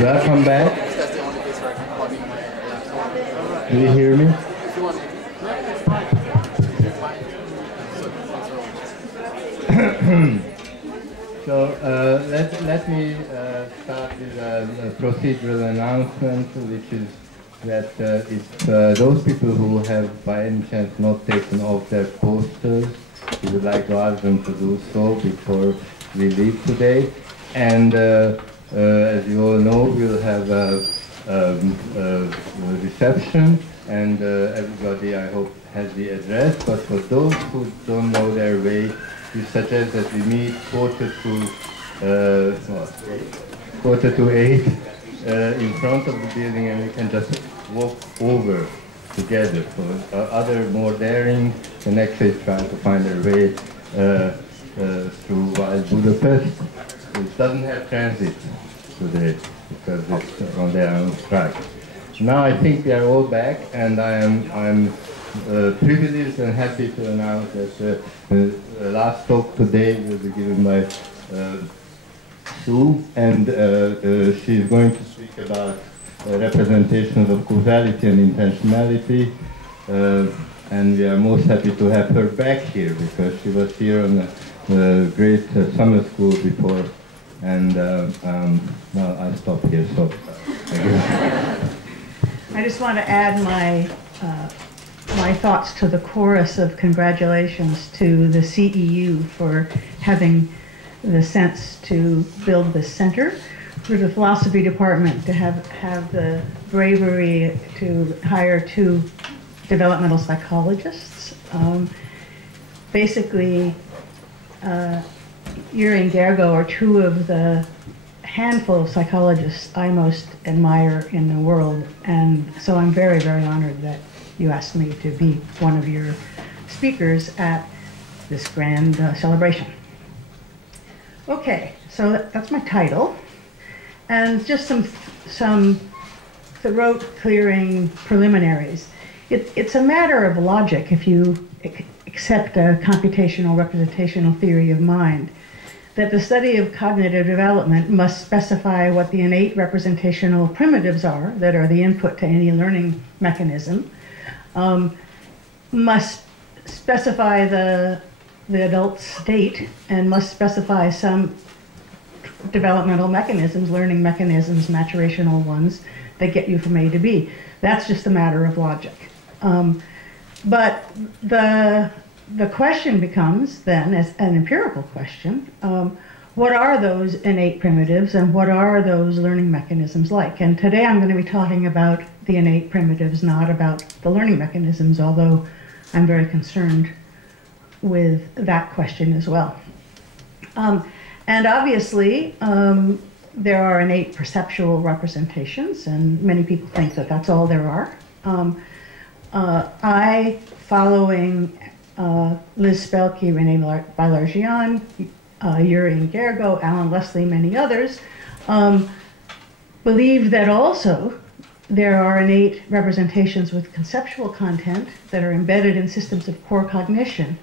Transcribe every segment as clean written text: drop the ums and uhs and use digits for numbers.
Welcome back. Do you hear me? So let me start with a procedural announcement, which is that if those people who have by any chance not taken off their posters, we would like to ask them to do so before we leave today. And as you all know, we'll have a reception, and everybody, I hope, has the address. But for those who don't know their way, we suggest that we meet quarter to 8 in front of the building, and we can just walk over together. For other more daring, can actually try to find their way through Budapest. It doesn't have transit today because it's on their own track. Now I think we are all back, and I'm privileged and happy to announce that the last talk today will be given by Sue, and she's going to speak about representations of causality and intentionality, and we are most happy to have her back here because she was here on a great summer school before, and well, I'll stop here. So I just want to add my thoughts to the chorus of congratulations to the CEU for having the sense to build this center, for the philosophy department to have the bravery to hire 2 developmental psychologists. Basically, Yuri and Gergo are 2 of the handful of psychologists I most admire in the world, and so I'm very, very honored that you asked me to be one of your speakers at this grand celebration. Okay, so that's my title, and just some throat-clearing preliminaries. It's a matter of logic if you accept a computational representational theory of mind, that the study of cognitive development must specify what the innate representational primitives are that are the input to any learning mechanism, must specify the adult state, and must specify some developmental mechanisms, learning mechanisms, maturational ones, that get you from A to B. That's just a matter of logic. But the question becomes then, as an empirical question, what are those innate primitives and what are those learning mechanisms like? And today I'm going to be talking about the innate primitives, not about the learning mechanisms, although I'm very concerned with that question as well. And obviously, there are innate perceptual representations, and many people think that that's all there are. I, following Liz Spelke, René Bailargian, Yuri and Gergo, Alan Leslie, many others, believe that also there are innate representations with conceptual content that are embedded in systems of core cognition.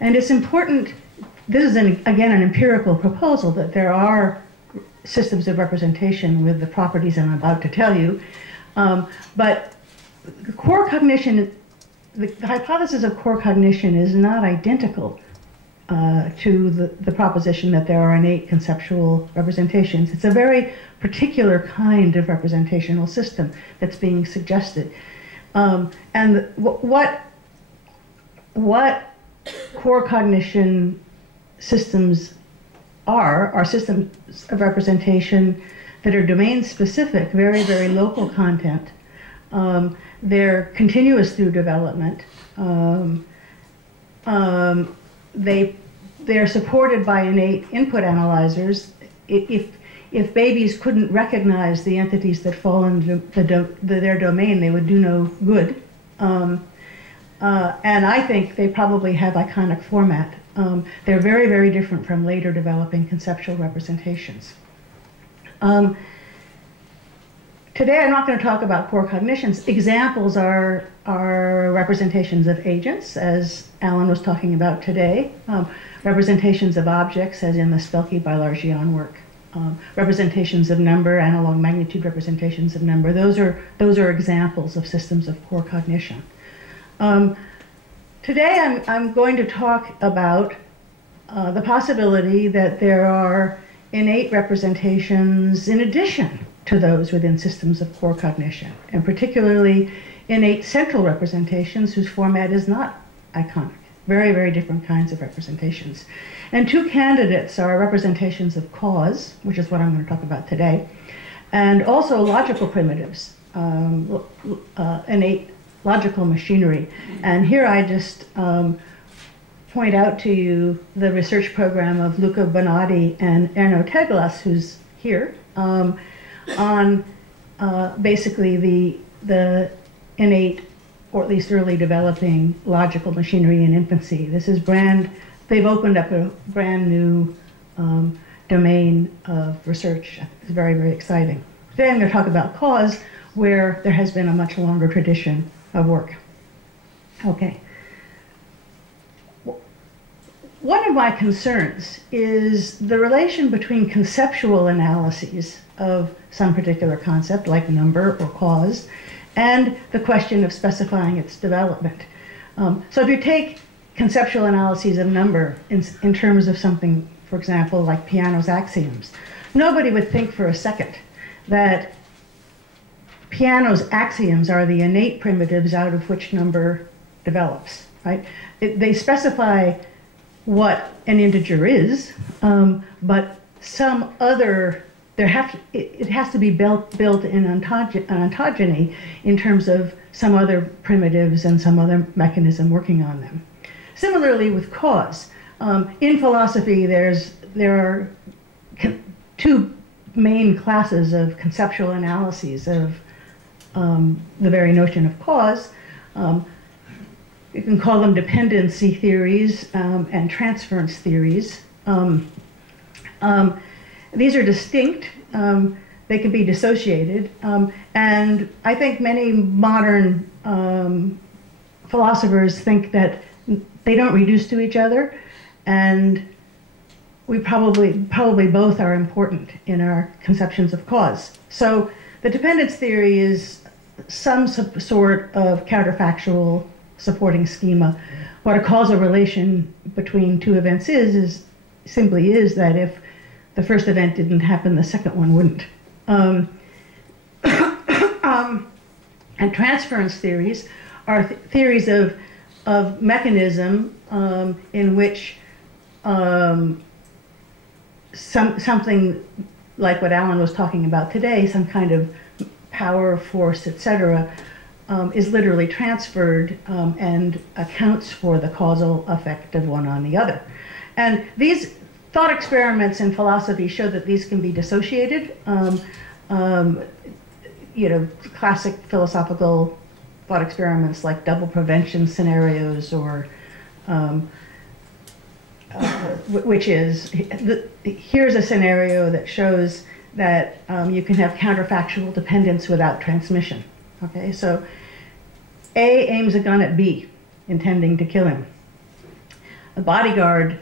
And it's important, this is again an empirical proposal, that there are systems of representation with the properties I'm about to tell you, but the core cognition, the hypothesis of core cognition is not identical to the proposition that there are innate conceptual representations. It's a very particular kind of representational system that's being suggested. And what core cognition systems are systems of representation that are domain-specific, very, very local content. They're continuous through development. They're supported by innate input analyzers. If babies couldn't recognize the entities that fall into their domain, they would do no good. And I think they probably have iconic format. They're very, very different from later developing conceptual representations. Today I'm not going to talk about core cognitions. Examples are representations of agents, as Alan was talking about today, representations of objects, as in the Spelke-Bailargian work. representations of number, analog magnitude representations of number. Those are examples of systems of core cognition. Today I'm going to talk about the possibility that there are innate representations in addition to those within systems of core cognition, and particularly innate central representations whose format is not iconic. Very, very different kinds of representations. And two candidates are representations of cause, which is what I'm going to talk about today, and also logical primitives, innate logical machinery. And here I just point out to you the research program of Luca Bonatti and Erno Teglas, who's here, on basically the innate, or at least early developing, logical machinery in infancy. This is they've opened up a brand new domain of research. It's very, very exciting. Today I'm going to talk about cause, where there has been a much longer tradition of work. Okay. One of my concerns is the relation between conceptual analyses of some particular concept, like number or cause, and the question of specifying its development. So if you take conceptual analyses of number in terms of something, for example, like Peano's axioms, nobody would think for a second that Peano's axioms are the innate primitives out of which number develops, right? They specify what an integer is, but some other, it has to be built in ontogeny in terms of some other primitives and some other mechanism working on them. Similarly with cause. In philosophy, there are two main classes of conceptual analyses of the very notion of cause. You can call them dependency theories and transference theories. These are distinct. They can be dissociated. And I think many modern philosophers think that they don't reduce to each other. And we probably both are important in our conceptions of cause. So the dependence theory is some sort of counterfactual supporting schema. What a causal relation between two events simply is that if the first event didn't happen, the second one wouldn't. And transference theories are theories of mechanism in which something like what Alan was talking about today, some kind of power, force, etc., is literally transferred and accounts for the causal effect of one on the other. And these thought experiments in philosophy show that these can be dissociated. Classic philosophical thought experiments like double prevention scenarios, or which is, here's a scenario that shows that you can have counterfactual dependence without transmission. Okay, so A aims a gun at B, intending to kill him. A bodyguard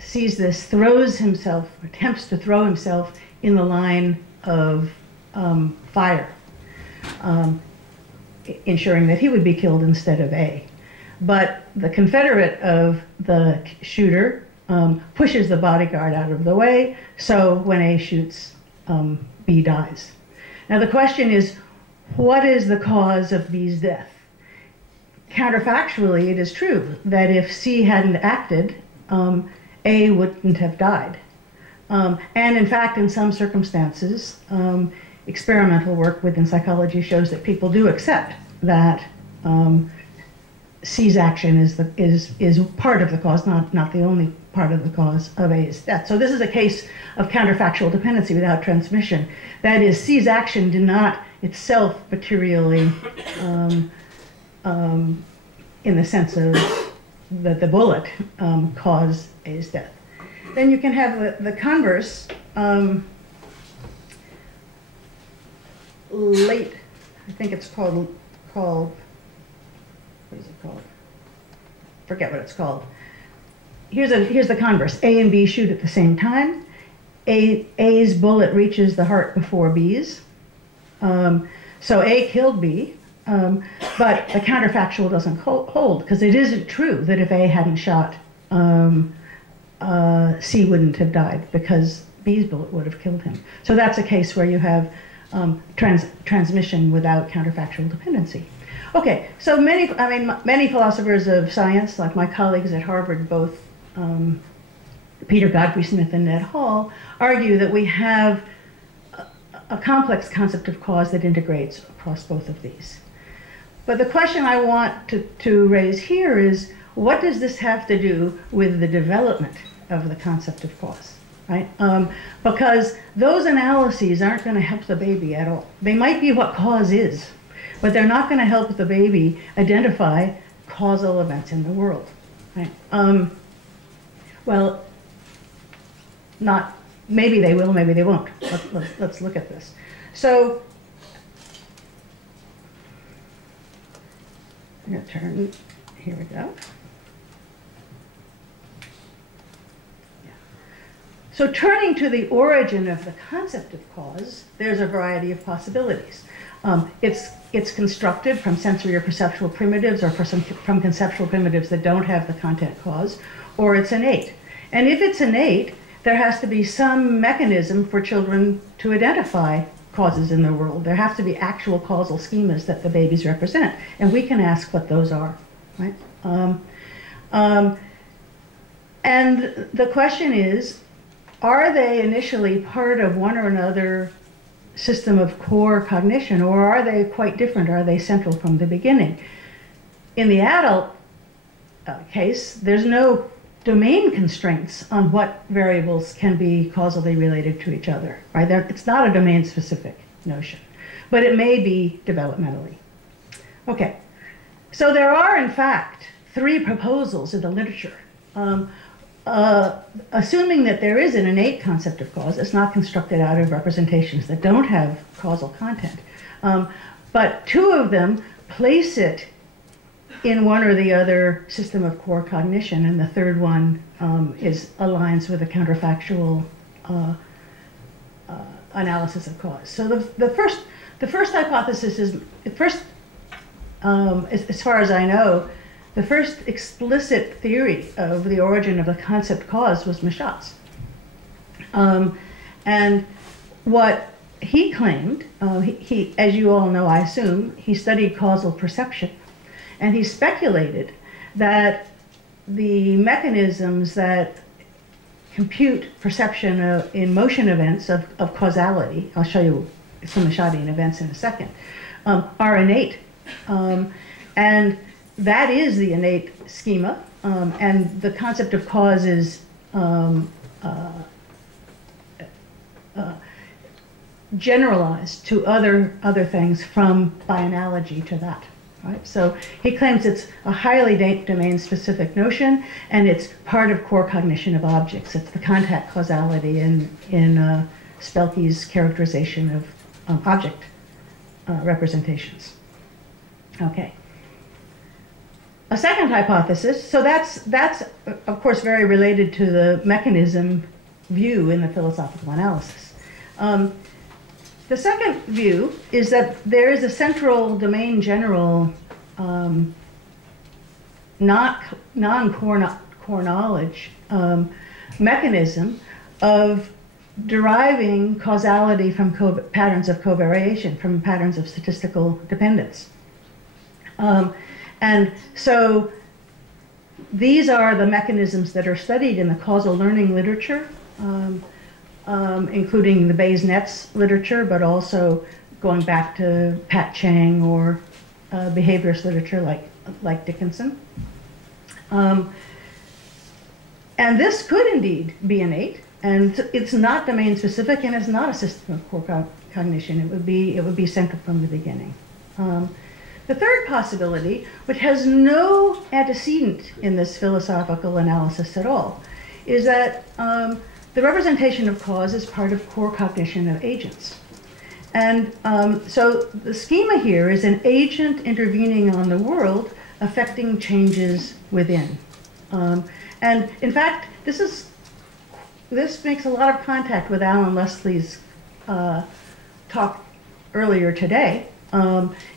sees this, attempts to throw himself in the line of fire, ensuring that he would be killed instead of A. But the confederate of the shooter pushes the bodyguard out of the way, so when A shoots, B dies. Now the question is, what is the cause of B's death? Counterfactually, it is true that if C hadn't acted, A wouldn't have died. And in fact, in some circumstances, experimental work within psychology shows that people do accept that C's action is part of the cause, not the only part of the cause of A's death. So this is a case of counterfactual dependency without transmission. That is, C's action did not itself materially, in the sense of that the bullet caused A's death. Then you can have the converse. I think it's called, what is it called? Forget what it's called. Here's the converse. A and B shoot at the same time. A's bullet reaches the heart before B's. So A killed B, but the counterfactual doesn't hold, because it isn't true that if A hadn't shot, C wouldn't have died, because B's bullet would have killed him. So that's a case where you have transmission without counterfactual dependency. Okay, so many philosophers of science, like my colleagues at Harvard, both Peter Godfrey Smith and Ned Hall, argue that we have a complex concept of cause that integrates across both of these. But the question I want to raise here is, what does this have to do with the development of the concept of cause, right? Because those analyses aren't going to help the baby at all. They might be what cause is, but they're not going to help the baby identify causal events in the world, right? Well, maybe they will, maybe they won't. Let's look at this. So, I'm going to turn, here we go. Yeah. So turning to the origin of the concept of cause, there's a variety of possibilities. It's constructed from sensory or perceptual primitives, or from conceptual primitives that don't have the content cause, or it's innate. And if it's innate, there has to be some mechanism for children to identify causes in the world. There have to be actual causal schemas that the babies represent, and we can ask what those are, right? And the question is, are they initially part of one or another system of core cognition, or are they quite different? Are they central from the beginning? In the adult case, there's no domain constraints on what variables can be causally related to each other, right? It's not a domain-specific notion, but it may be developmentally. Okay, so there are, in fact, 3 proposals in the literature. Assuming that there is an innate concept of cause, it's not constructed out of representations that don't have causal content. But 2 of them place it in one or the other system of core cognition, and the third one aligns with a counterfactual analysis of cause. So the first hypothesis is, as far as I know, the first explicit theory of the origin of the concept cause was Michotte's. And what he claimed, he, as you all know, I assume, he studied causal perception. And he speculated that the mechanisms that compute perception in motion events of causality, I'll show you some Michottean events in a second, are innate. And that is the innate schema. And the concept of cause is generalized to other things by analogy to that. Right? So he claims it's a highly domain-specific notion, and it's part of core cognition of objects. It's the contact causality in Spelke's characterization of object representations. Okay. A second hypothesis, so that's of course very related to the mechanism view in the philosophical analysis. The second view is that there is a central domain general non-core knowledge mechanism of deriving causality from patterns of covariation, from patterns of statistical dependence. And so these are the mechanisms that are studied in the causal learning literature, including the Bayes-Netz literature, but also going back to Pat Chang or behaviorist literature like Dickinson. And this could indeed be innate, and it's not domain-specific, and it's not a system of core cognition. It would be central from the beginning. The third possibility, which has no antecedent in this philosophical analysis at all, is that the representation of cause is part of core cognition of agents. And so the schema here is an agent intervening on the world, affecting changes within. And in fact, this is this makes a lot of contact with Alan Leslie's talk earlier today,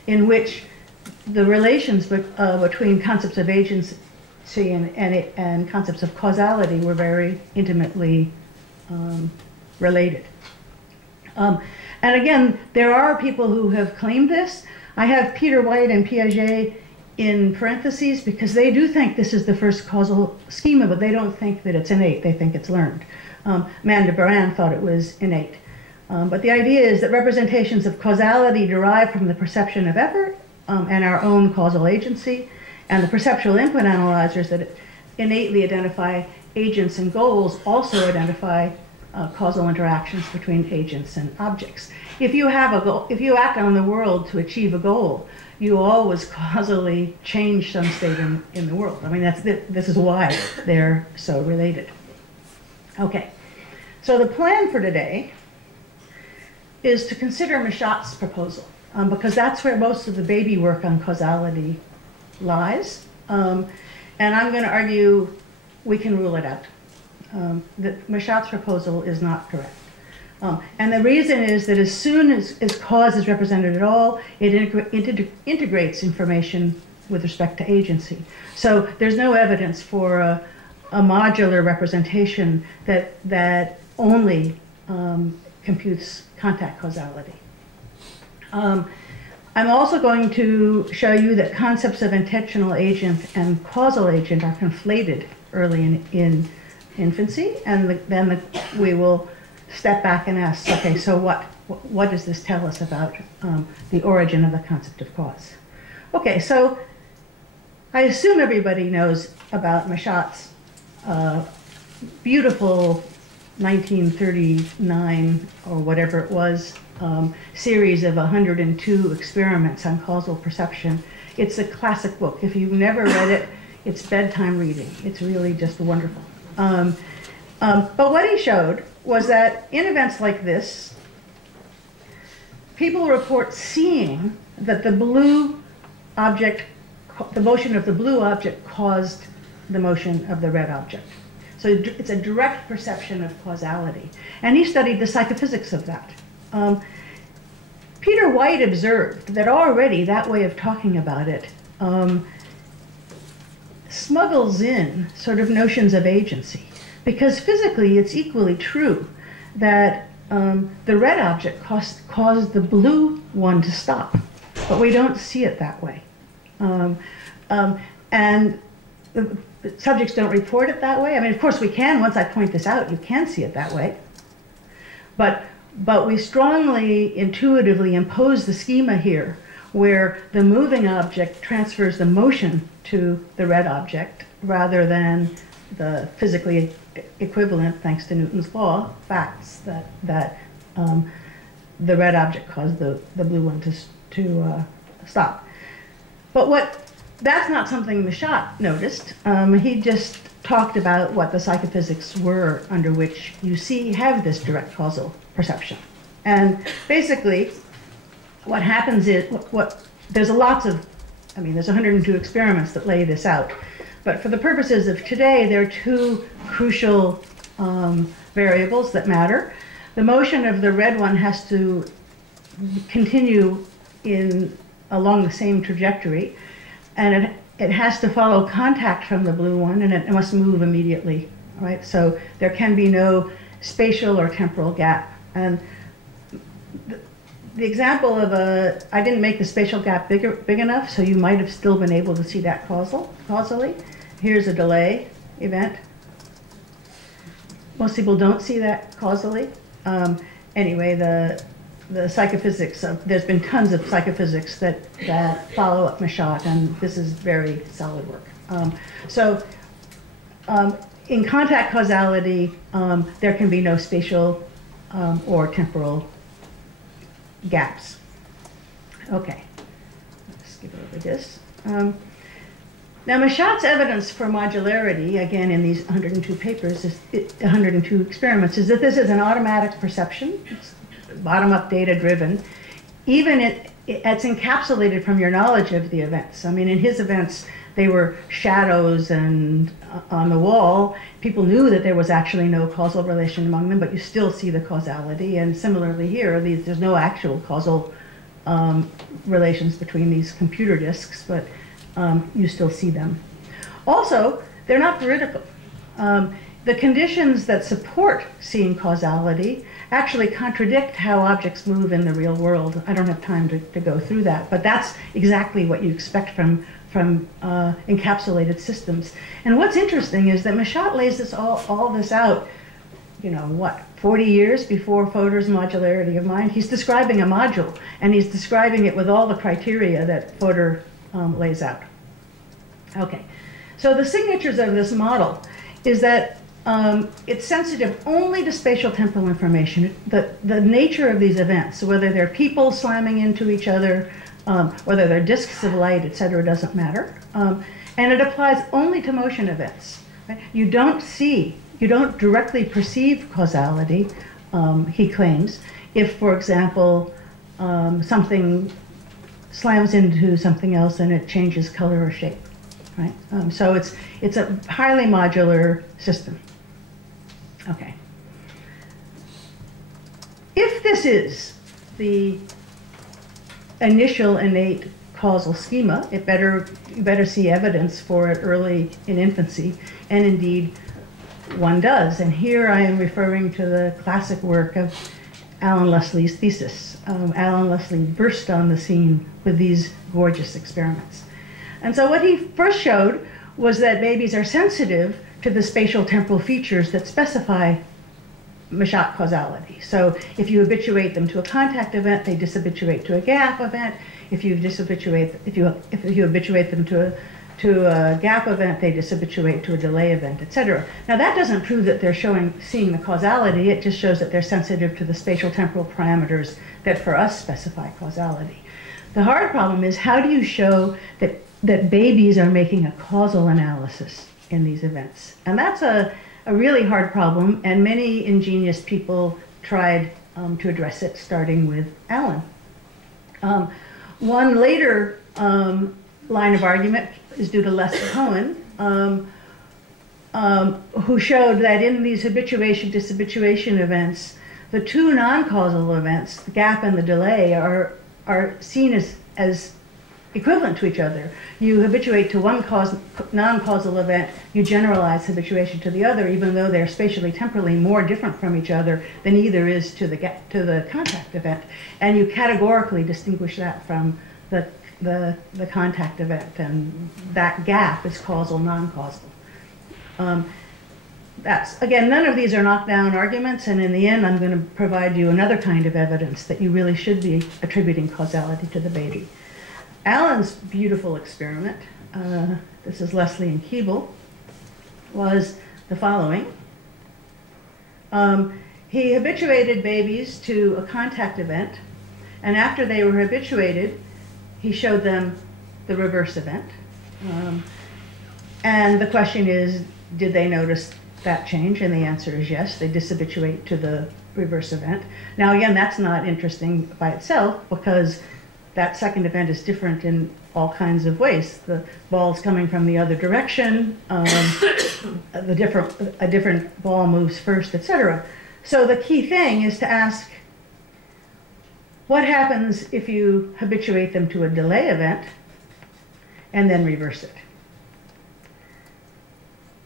in which the relations between concepts of agency and concepts of causality were very intimately related. And again, there are people who have claimed this. I have Peter White and Piaget in parentheses because they do think this is the first causal schema, but they don't think that it's innate. They think it's learned. Amanda Baran thought it was innate. But the idea is that representations of causality derive from the perception of effort and our own causal agency, and the perceptual input analyzers that innately identify agents and goals also identify causal interactions between agents and objects. If you have a goal, if you act on the world to achieve a goal, you always causally change some state in the world. I mean, this is why they're so related. Okay, so the plan for today is to consider Michotte's proposal, because that's where most of the baby work on causality lies. And I'm going to argue we can rule it out. That Michotte's proposal is not correct. And the reason is that as soon as cause is represented at all, it integrates information with respect to agency. So there's no evidence for a modular representation that only computes contact causality. I'm also going to show you that concepts of intentional agent and causal agent are conflated early in infancy, and then we will step back and ask, okay, so what does this tell us about the origin of the concept of cause? Okay, so I assume everybody knows about Michotte's beautiful 1939 or whatever it was series of 102 experiments on causal perception. It's a classic book. If you've never read it, it's bedtime reading. It's really just wonderful. But what he showed was that in events like this, people report seeing that the blue object, the motion of the blue object caused the motion of the red object. So it's a direct perception of causality. And he studied the psychophysics of that. Peter White observed that already that way of talking about it smuggles in sort of notions of agency. Because physically it's equally true that the red object caused the blue one to stop. But we don't see it that way. And subjects don't report it that way. I mean, of course we can, once I point this out, you can see it that way. But we strongly intuitively impose the schema here where the moving object transfers the motion to the red object rather than the physically equivalent, thanks to Newton's law, facts that the red object caused the blue one to stop. But that's not something Michotte noticed. He just talked about what the psychophysics were under which you have this direct causal perception. And basically, what happens is, there's lots of, I mean, there's 102 experiments that lay this out. But for the purposes of today, there are two crucial variables that matter. The motion of the red one has to continue along the same trajectory, and it has to follow contact from the blue one, and it must move immediately, right? So there can be no spatial or temporal gap. And the example of I didn't make the spatial gap big enough, so you might have still been able to see that causally. Here's a delay event. Most people don't see that causally. Anyway, the psychophysics, there's been tons of psychophysics that follow up Michotte, and this is very solid work. In contact causality, there can be no spatial or temporal gaps. Okay, let's skip over this. Now, Michotte's evidence for modularity, again in these 102 papers, 102 experiments, is that this is an automatic perception. It's bottom-up data-driven. Even it's encapsulated from your knowledge of the events. I mean, in his events, they were shadows and on the wall. People knew that there was actually no causal relation among them, but you still see the causality. And similarly here, there's no actual causal relations between these computer disks, but you still see them. Also, they're not veridical. The conditions that support seeing causality actually contradict how objects move in the real world. I don't have time to go through that, but that's exactly what you expect from encapsulated systems. And what's interesting is that Michotte lays all this out, 40 years before Fodor's modularity of mind. He's describing a module, and he's describing it with all the criteria that Fodor lays out. Okay, so the signatures of this model is that it's sensitive only to spatial temporal information. The nature of these events, so whether they're people slamming into each other, whether they're disks of light, etc., doesn't matter. And it applies only to motion events. Right? You don't directly perceive causality, he claims, if, for example, something slams into something else and it changes color or shape. Right? So it's a highly modular system. Okay. If this is the initial innate causal schema, you better see evidence for it early in infancy, and indeed one does. And here I am referring to the classic work of Alan Leslie's thesis. Alan Leslie burst on the scene with these gorgeous experiments. And so what he first showed was that babies are sensitive to the spatial temporal features that specify Michotte causality. So if you habituate them to a contact event, they dishabituate to a gap event. If you habituate them to a gap event, they dishabituate to a delay event, etc. Now that doesn't prove that they're seeing the causality. It just shows that they're sensitive to the spatial temporal parameters that for us specify causality. The hard problem is, how do you show that babies are making a causal analysis in these events? And that's a really hard problem, and many ingenious people tried to address it, starting with Alan. One later line of argument is due to Les Cohen, who showed that in these habituation-dishabituation events, the two non-causal events, the gap and the delay, are seen as equivalent to each other. You habituate to one non-causal event, you generalize habituation to the other, even though they're spatially temporally more different from each other than either is to the contact event. And you categorically distinguish that from the contact event, and that gap is causal, non-causal. Again, none of these are knockdown arguments, and in the end I'm going to provide you another kind of evidence that you really should be attributing causality to the baby. Alan's beautiful experiment, this is Leslie and Keeble, was the following. He habituated babies to a contact event, and after they were habituated, he showed them the reverse event. And the question is, did they notice that change? And the answer is yes, they dishabituate to the reverse event. Now again, that's not interesting by itself, because that second event is different in all kinds of ways. The ball's coming from the other direction, a different ball moves first, etc. So the key thing is to ask, what happens if you habituate them to a delay event and then reverse it?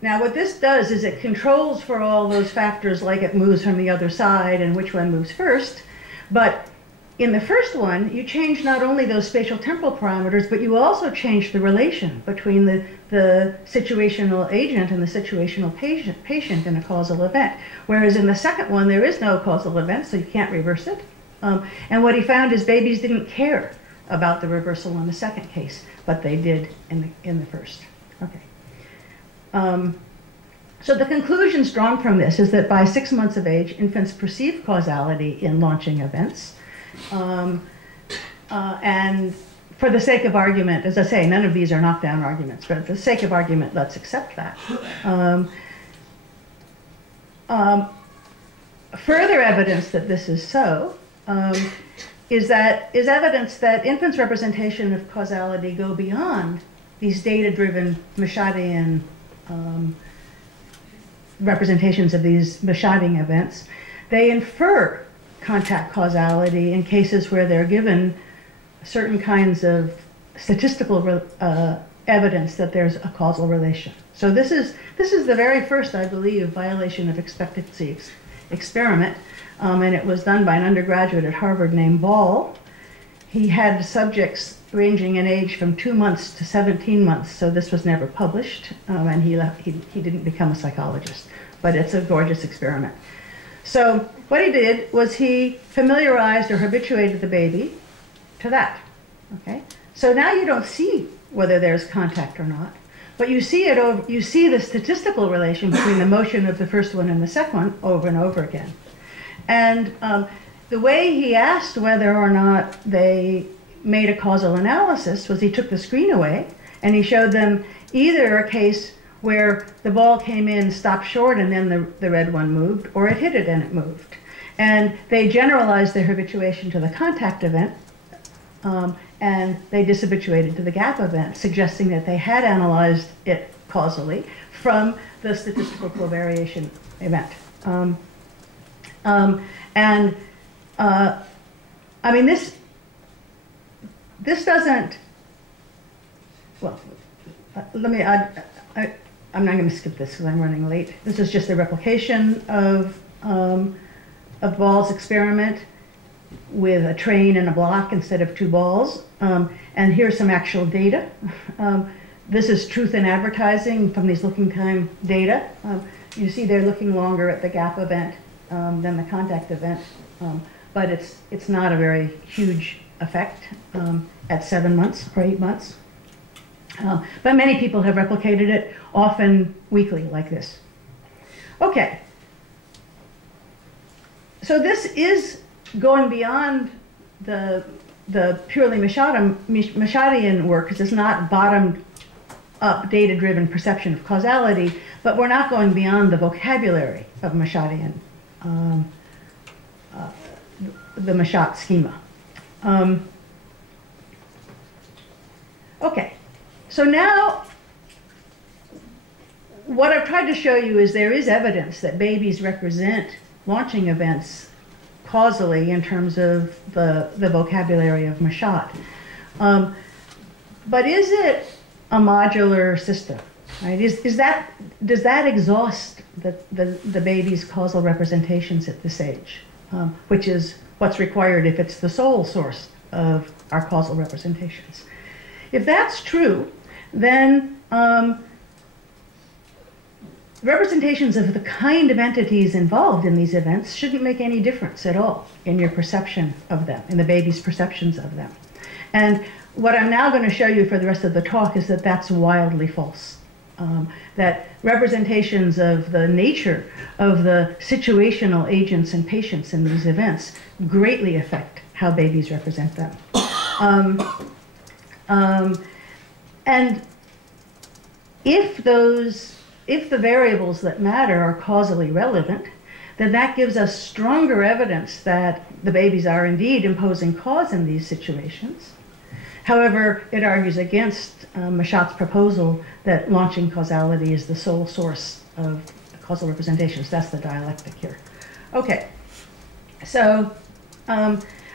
Now what this does is it controls for all those factors, like it moves from the other side and which one moves first, but in the first one, you change not only those spatial temporal parameters, but you also change the relation between the situational agent and the situational patient in a causal event. Whereas in the second one, there is no causal event, so you can't reverse it. And what he found is babies didn't care about the reversal in the second case, but they did in the first. Okay. So the conclusions drawn from this is that by 6 months of age, infants perceive causality in launching events. And for the sake of argument, as I say, none of these are knockdown arguments, but for the sake of argument, let's accept that. Further evidence that this is so is evidence that infants' representation of causality go beyond these data-driven Michottean representations of these Michotting events, they infer contact causality in cases where they're given certain kinds of statistical evidence that there's a causal relation. So this is the very first, I believe, violation of expectancy experiment, and it was done by an undergraduate at Harvard named Ball. He had subjects ranging in age from 2 months to 17 months, so this was never published, and he didn't become a psychologist, but it's a gorgeous experiment. So what he did was he familiarized or habituated the baby to that, okay? So now you don't see whether there's contact or not, but you see it. You see the statistical relation between the motion of the first one and the second one over and over again. And the way he asked whether or not they made a causal analysis was he took the screen away and he showed them either a case where the ball came in, stopped short, and then the red one moved, or it hit it and it moved. And they generalized their habituation to the contact event, and they dishabituated to the gap event, suggesting that they had analyzed it causally from the statistical covariation event. I mean, this doesn't, well, let me, I'm not going to skip this because I'm running late. This is just a replication of Ball's experiment with a train and a block instead of 2 balls. And here's some actual data. This is truth in advertising from these looking time data. You see they're looking longer at the gap event than the contact event, but it's not a very huge effect at 7 months or 8 months. But many people have replicated it, often weekly like this. Okay, so this is going beyond the purely Michottean work, because it's not bottomed-up, data-driven perception of causality, but we're not going beyond the vocabulary of Michottean, the Michotte schema. Okay, so now what I've tried to show you is there is evidence that babies represent launching events causally in terms of the vocabulary of Michotte. But is it a modular system? Right? Does that exhaust the baby's causal representations at this age, which is what's required if it's the sole source of our causal representations? If that's true, then representations of the kind of entities involved in these events shouldn't make any difference at all in your perception of them, in the baby's perceptions of them. And what I'm now going to show you for the rest of the talk is that that's wildly false. That representations of the nature of the situational agents and patients in these events greatly affect how babies represent them. And if the variables that matter are causally relevant, then that gives us stronger evidence that the babies are indeed imposing cause in these situations. However, it argues against Michotte's proposal that launching causality is the sole source of causal representations. That's the dialectic here. Okay, so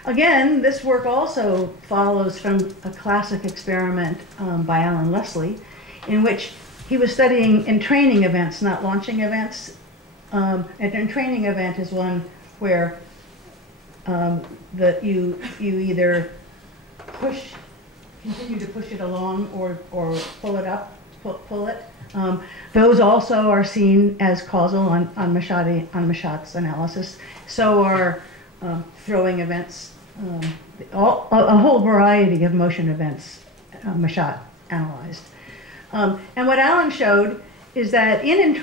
again, this work also follows from a classic experiment by Alan Leslie, in which he was studying entraining events, not launching events. An entraining event is one where you either continue to push it along or pull it up, pull it. Those also are seen as causal on Michotte's analysis. So are throwing events, a whole variety of motion events Michotte analyzed. And what Alan showed is that in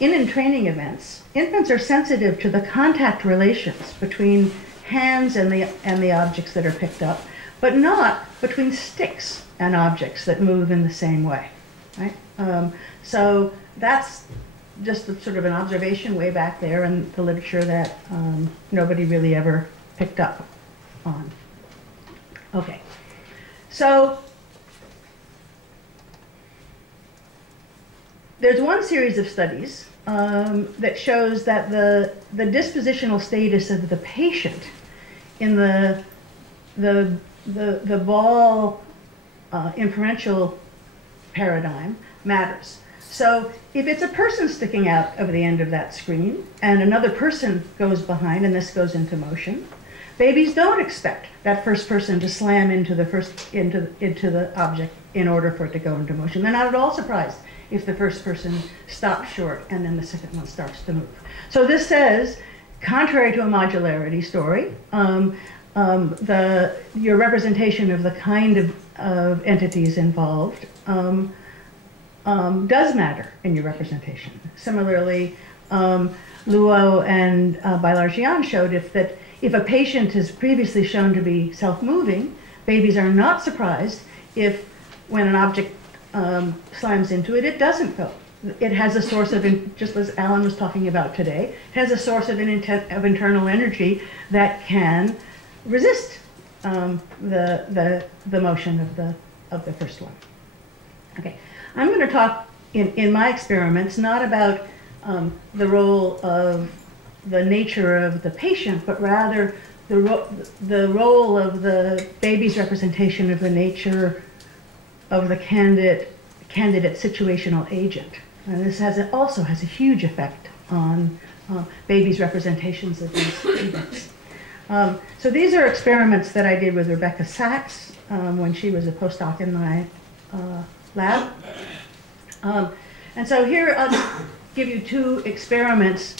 entraining events, infants are sensitive to the contact relations between hands and the objects that are picked up, but not between sticks and objects that move in the same way. Right? So that's just sort of an observation way back there in the literature that nobody really ever picked up on. Okay, so there's one series of studies that shows that the dispositional status of the patient in the ball inferential paradigm matters. So if it's a person sticking out of the end of that screen and another person goes behind and this goes into motion, babies don't expect that first person to slam into the object in order for it to go into motion. They're not at all surprised if the first person stops short and then the second one starts to move. So this says, contrary to a modularity story, your representation of the kind of entities involved does matter in your representation. Similarly, Luo and Bailarjian showed if a patient is previously shown to be self-moving, babies are not surprised if when an object slams into it, it doesn't go. It has a source of, just as Alan was talking about today, it has a source of internal energy that can resist the motion of the first one. Okay, I'm going to talk in my experiments not about the role of the nature of the patient, but rather the role of the baby's representation of the nature of the candidate situational agent. And this also has a huge effect on babies' representations of these events. So these are experiments that I did with Rebecca Sachs when she was a postdoc in my lab. And so here I'll just give you two experiments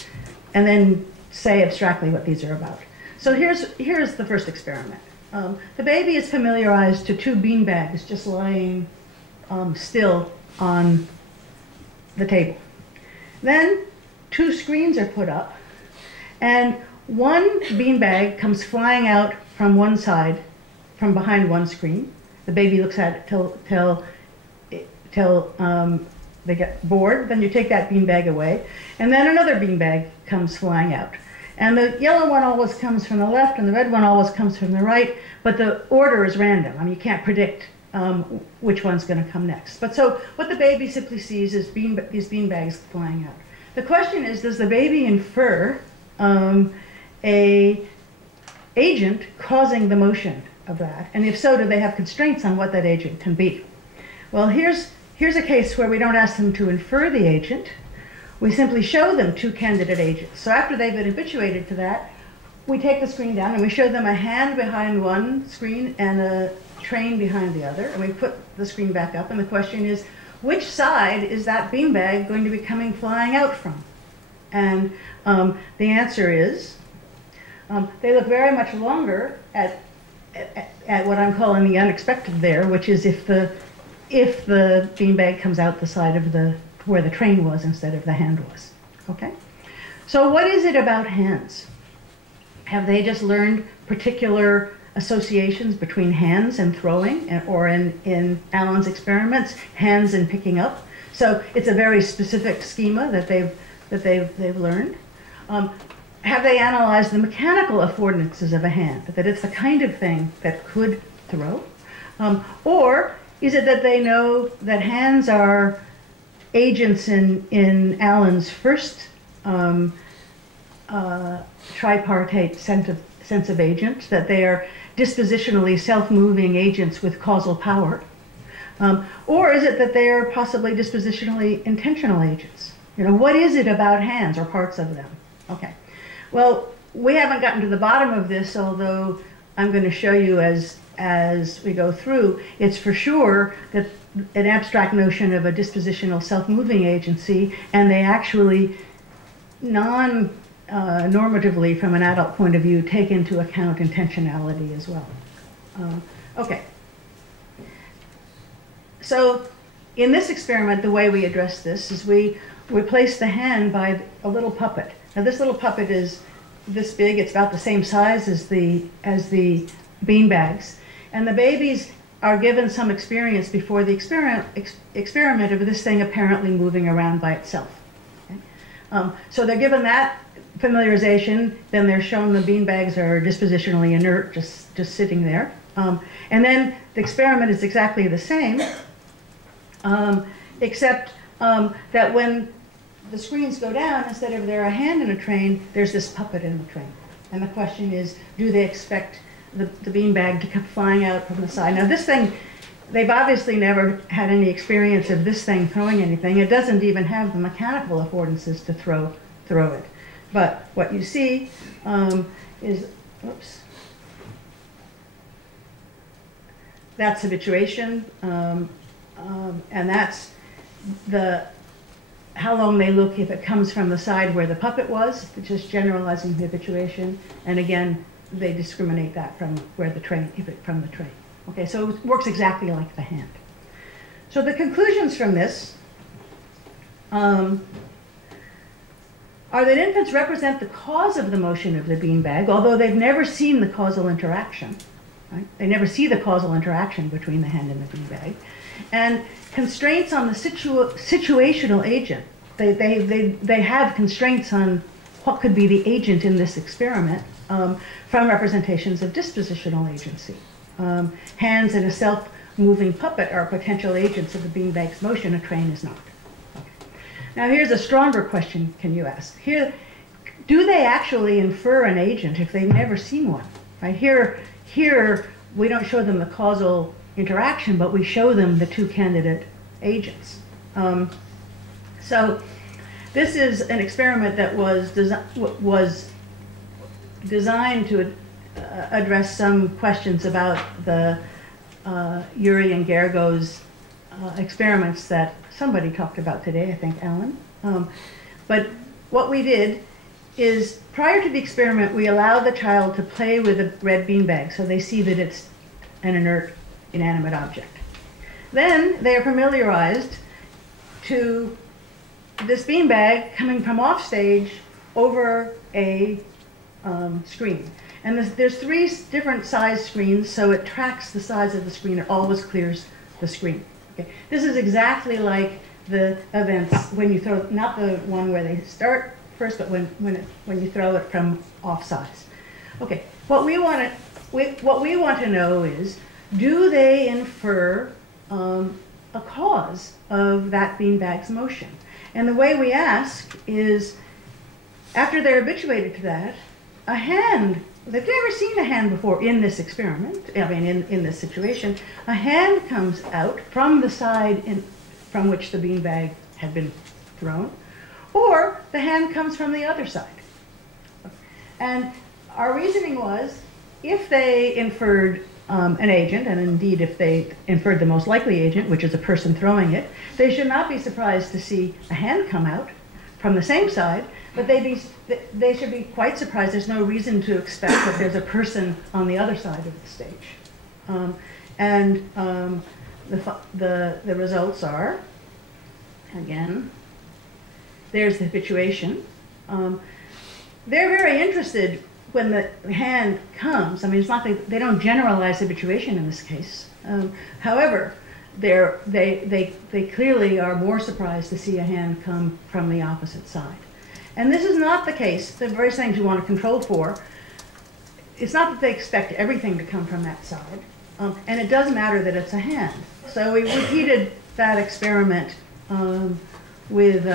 and then say abstractly what these are about. So here's the first experiment. The baby is familiarized to two beanbags just lying still on the table. Then two screens are put up, and one beanbag comes flying out from one side, from behind one screen. The baby looks at it till they get bored. Then you take that beanbag away, and then another beanbag comes flying out. And the yellow one always comes from the left, and the red one always comes from the right, but the order is random. I mean, you can't predict which one's going to come next. But so what the baby simply sees is these beanbags flying out. The question is, does the baby infer a agent causing the motion of that? And if so, do they have constraints on what that agent can be? Well, here's a case where we don't ask them to infer the agent. We simply show them two candidate agents. So after they've been habituated to that, we take the screen down and we show them a hand behind one screen and a train behind the other, and we put the screen back up, and the question is, which side is that beanbag going to be coming flying out from? And the answer is, they look very much longer at what I'm calling the unexpected there, which is if the beanbag comes out the side of where the train was instead of the hand was. Okay? So what is it about hands? Have they just learned particular associations between hands and throwing, or in Alan's experiments, hands and picking up? So it's a very specific schema that they've learned. Have they analyzed the mechanical affordances of a hand, that it's the kind of thing that could throw? Or is it that they know that hands are agents in Alan's first tripartite sense of agent, that they are dispositionally self-moving agents with causal power? Or is it that they are possibly dispositionally intentional agents? You know, what is it about hands or parts of them? Okay. Well, we haven't gotten to the bottom of this, although I'm going to show you as we go through. It's for sure that an abstract notion of a dispositional self-moving agency, and they actually normatively, from an adult point of view, take into account intentionality as well. Okay. So in this experiment, the way we address this is we place the hand by a little puppet. Now this little puppet is this big. It's about the same size as the beanbags. And the babies are given some experience before the experiment of this thing apparently moving around by itself. Okay? So they're given that familiarization, then they're shown the beanbags are dispositionally inert, just sitting there. And then the experiment is exactly the same, except that when the screens go down, instead of there a hand in a train, there's this puppet in the train. And the question is, do they expect the beanbag to come flying out from the side? Now this thing, they've obviously never had any experience of this thing throwing anything. It doesn't even have the mechanical affordances to throw it. But what you see is, oops, that's habituation, and that's how long they look if it comes from the side where the puppet was, just generalizing the habituation. And again, they discriminate that from where the train, from the train. Okay, so it works exactly like the hand. So the conclusions from this are that infants represent the cause of the motion of the beanbag, although they've never seen the causal interaction. Right? They never see the causal interaction between the hand and the beanbag. And constraints on the situational agent. They have constraints on what could be the agent in this experiment from representations of dispositional agency. Hands and a self-moving puppet are potential agents of the beanbag's motion. A train is not. Okay. Now here's a stronger question can you ask. Here, do they actually infer an agent if they've never seen one? Right? Here we don't show them the causal interaction, but we show them the two candidate agents. So this is an experiment that was designed to address some questions about the Urey and Gergo's experiments that somebody talked about today, I think Alan. But what we did is, prior to the experiment, we allowed the child to play with a red beanbag so they see that it's an inert, inanimate object. Then they are familiarized to this beanbag coming from off stage over a screen. And there's 3 different size screens, so it tracks the size of the screen. It always clears the screen. Okay. This is exactly like the events when you throw, not the one where they start first, but when you throw it from off size. Okay. What we want to know is, do they infer a cause of that beanbag's motion? And the way we ask is, after they're habituated to that, a hand, they've never seen a hand before in this experiment, I mean in this situation, a hand comes out from the side from which the beanbag had been thrown, or the hand comes from the other side. And our reasoning was, if they inferred an agent, and indeed if they inferred the most likely agent, which is a person throwing it, they should not be surprised to see a hand come out from the same side, but they should be quite surprised. There's no reason to expect that there's a person on the other side of the stage. The results are, again, there's the habituation. They're very interested when the hand comes. I mean, it's not they don't generalize habituation in this case. However, they clearly are more surprised to see a hand come from the opposite side. And this is not the case. The various things you want to control for, it's not that they expect everything to come from that side. And it does matter that it's a hand. So we repeated that experiment with,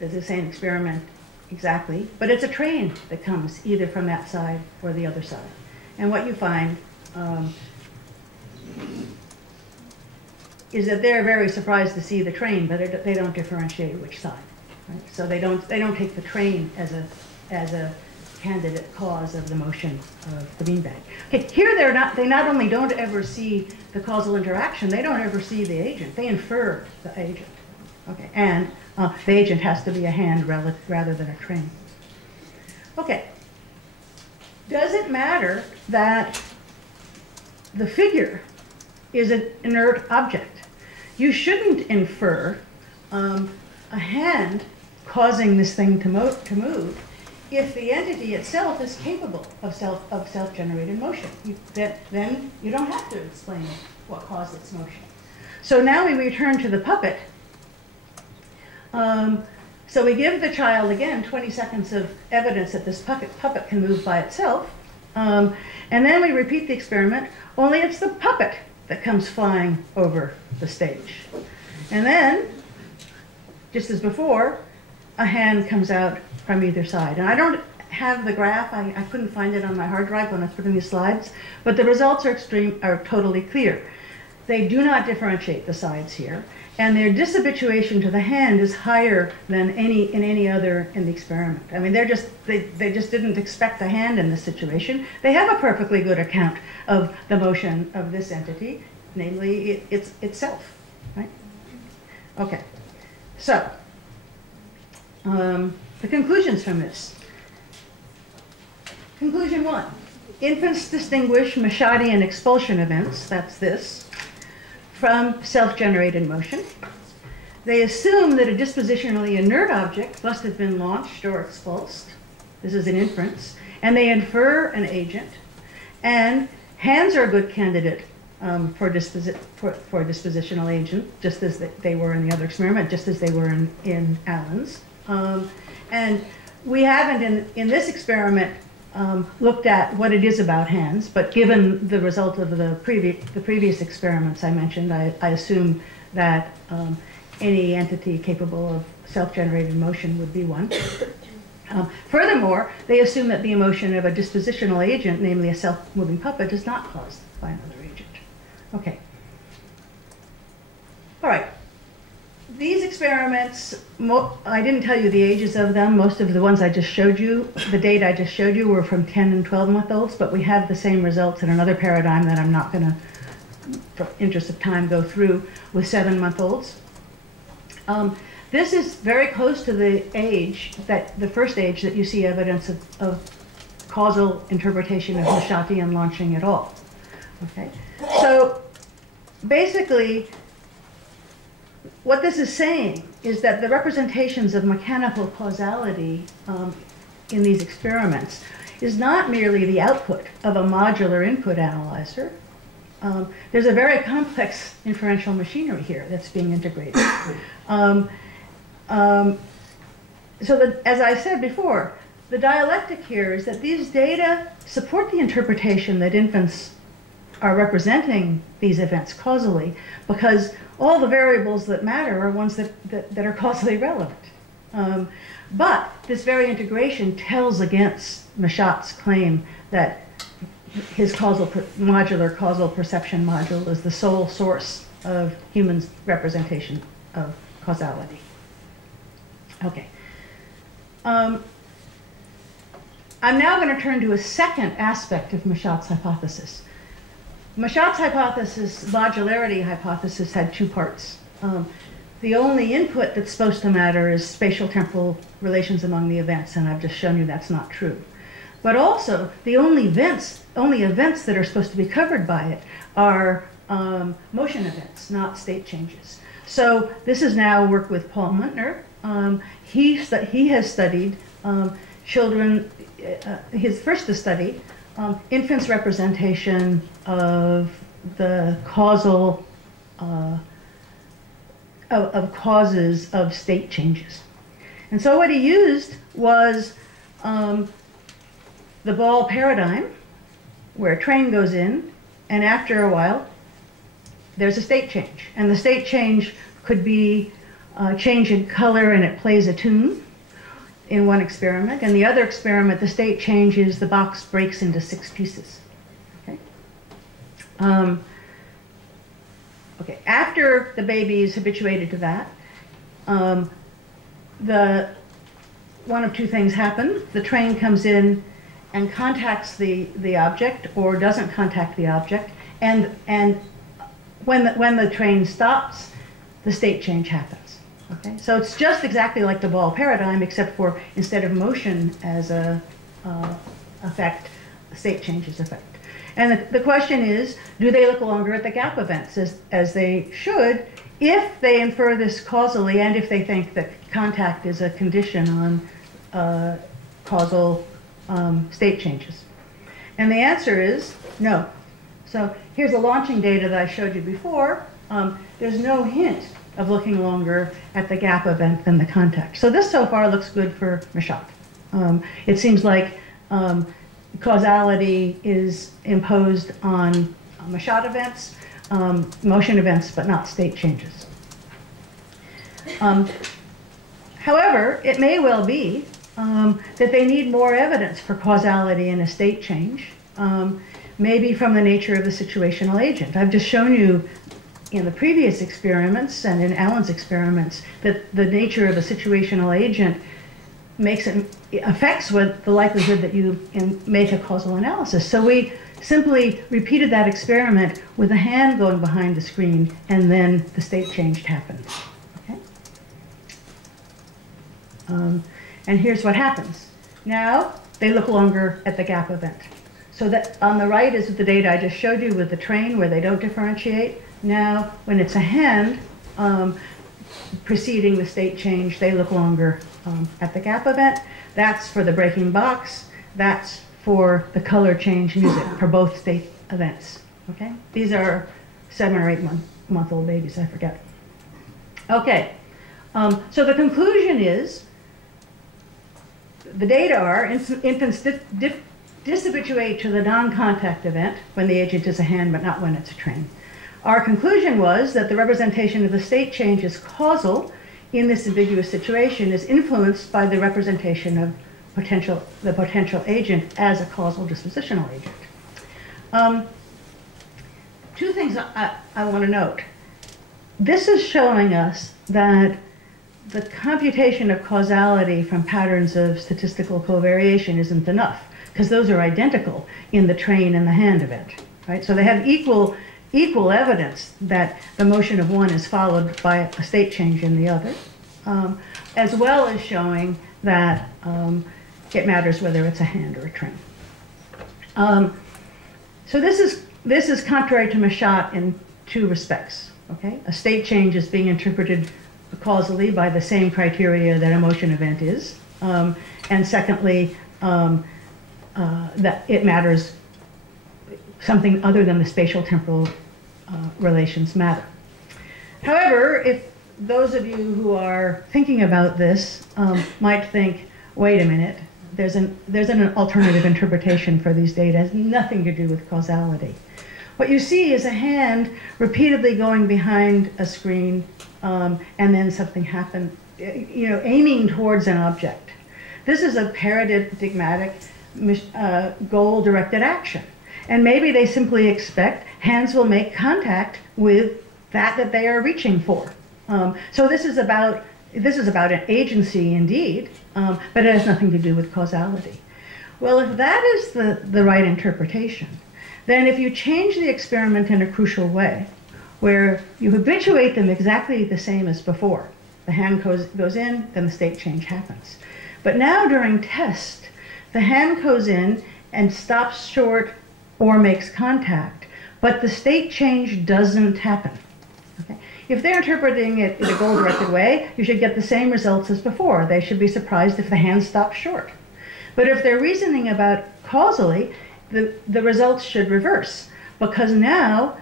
it's the same experiment exactly, but it's a train that comes either from that side or the other side. And what you find is that they're very surprised to see the train, but they don't differentiate which side. Right? So they don't take the train as a candidate cause of the motion of the beanbag. Okay, here they not only don't ever see the causal interaction, they don't ever see the agent. They infer the agent. Okay, and the agent has to be a hand rather than a train. Okay, does it matter that the figure is an inert object? You shouldn't infer a hand causing this thing to move if the entity itself is capable of self-generated motion. Then you don't have to explain what caused its motion. So now we return to the puppet. So we give the child, again, 20 seconds of evidence that this puppet can move by itself. And then we repeat the experiment, only it's the puppet that comes flying over the stage. And then, just as before, a hand comes out from either side. And I don't have the graph, I couldn't find it on my hard drive when I was putting these slides, but the results are totally clear. They do not differentiate the sides here, and their dishabituation to the hand is higher than in any other in the experiment. I mean, they just didn't expect a hand in this situation. They have a perfectly good account of the motion of this entity, namely it's itself, right? Okay, so the conclusions from this. Conclusion 1, infants distinguish Michottian expulsion events, that's this, from self-generated motion. They assume that a dispositionally inert object must have been launched or expulsed. This is an inference. And they infer an agent. And hands are a good candidate for dispositional agent, just as they were in the other experiment, just as they were in Allen's. And we haven't, in this experiment, looked at what it is about hands, but given the result of the previous experiments I mentioned, I assume that any entity capable of self-generated motion would be one. Furthermore, they assume that the emotion of a dispositional agent, namely a self-moving puppet, is not caused by another agent. Okay. All right. These experiments, I didn't tell you the ages of them. Most of the ones I just showed you, the data I just showed you were from 10 and 12-month-olds, but we have the same results in another paradigm that I'm not going to, for interest of time, go through with 7-month-olds. This is very close to the first age that you see evidence of causal interpretation of Michottian launching at all. Okay, so basically, what this is saying is that the representations of mechanical causality in these experiments is not merely the output of a modular input analyzer. There's a very complex inferential machinery here that's being integrated. So that, as I said before, the dialectic here is that these data support the interpretation that infants are representing these events causally, because all the variables that matter are ones that are causally relevant. But this very integration tells against Michotte's claim that his modular causal perception module is the sole source of human representation of causality. Okay. I'm now going to turn to a second aspect of Michotte's hypothesis. Michotte's hypothesis, modularity hypothesis, had two parts. The only input that's supposed to matter is spatial-temporal relations among the events, and I've just shown you that's not true. But also, the only events that are supposed to be covered by it are motion events, not state changes. So this is now work with Paul Muntner. He has studied children, his first study, infants' representation of the causal, of causes of state changes. And so what he used was the ball paradigm, where a train goes in, and after a while, there's a state change. And the state change could be a change in color and it plays a tune in one experiment. In the other experiment, the state change is the box breaks into 6 pieces. Okay? Okay. After the baby is habituated to that, one of two things happen. The train comes in and contacts the object, or doesn't contact the object, and when the train stops, the state change happens. Okay, so it's just exactly like the ball paradigm, except for instead of motion as a effect, state changes effect. And the question is, do they look longer at the gap events as they should, if they infer this causally, and if they think that contact is a condition on causal state changes? And the answer is no. So here's the launching data that I showed you before. There's no hint of looking longer at the gap event than the contact. So this so far looks good for Michotte. It seems like causality is imposed on Michotte events, motion events, but not state changes. However, it may well be that they need more evidence for causality in a state change, maybe from the nature of the situational agent. I've just shown you in the previous experiments and in Alan's experiments that the nature of a situational agent affects what the likelihood that you make a causal analysis. So we simply repeated that experiment with a hand going behind the screen, and then the state change happened. Okay? And here's what happens. Now they look longer at the gap event. So that on the right is the data I just showed you with the train where they don't differentiate. Now when it's a hand preceding the state change, they look longer at the gap event. That's for the breaking box. That's for the color change music for both state events. Okay? These are 7 or 8 month old babies, I forget. Okay, so the conclusion is, the data are infants dishabituate to the non-contact event when the agent is a hand, but not when it's a train. Our conclusion was that the representation of the state change as causal in this ambiguous situation is influenced by the representation of the potential agent as a causal dispositional agent. Two things I want to note. This is showing us that the computation of causality from patterns of statistical covariation isn't enough, because those are identical in the train and the hand event, right? So they have equal evidence that the motion of one is followed by a state change in the other, as well as showing that it matters whether it's a hand or a train. So this is contrary to Michotte in 2 respects. Okay, a state change is being interpreted causally by the same criteria that a motion event is, and secondly, that it matters something other than the spatial temporal relations matter. However, if those of you who are thinking about this might think, wait a minute, there's an alternative interpretation for these data. It has nothing to do with causality. What you see is a hand repeatedly going behind a screen, and then something happen, aiming towards an object. This is a paradigmatic goal-directed action. And maybe they simply expect hands will make contact with that they are reaching for. So this is about an agency indeed, but it has nothing to do with causality. Well, if that is the right interpretation, then if you change the experiment in a crucial way, where you habituate them exactly the same as before, the hand goes in, then the state change happens. But now during test, the hand goes in and stops short or makes contact, but the state change doesn't happen. Okay? If they're interpreting it in a goal-directed way, you should get the same results as before. They should be surprised if the hand stops short. But if they're reasoning about causally, the results should reverse, because now,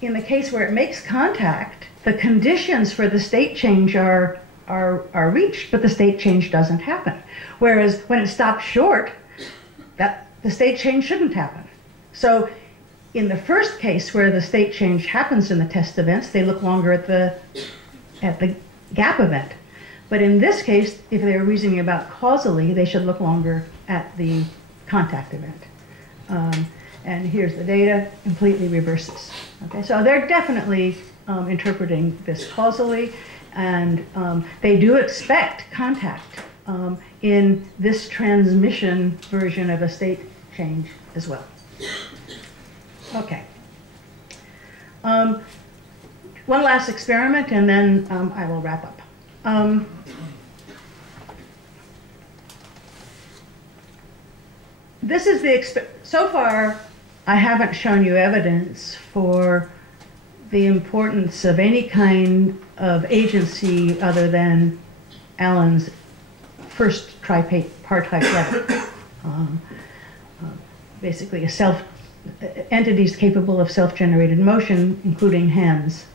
in the case where it makes contact, the conditions for the state change are reached, but the state change doesn't happen. Whereas when it stops short, the state change shouldn't happen. So in the first case where the state change happens in the test events, they look longer at the gap event. But in this case, if they're reasoning about causally, they should look longer at the contact event. And here's the data, completely reverses. Okay, so they're definitely interpreting this causally, and they do expect contact in this transmission version of a state change as well. Okay. One last experiment, and then I will wrap up. This is so far, I haven't shown you evidence for the importance of any kind of agency other than Alan's first tripartite letter. Basically, entities capable of self-generated motion, including hands,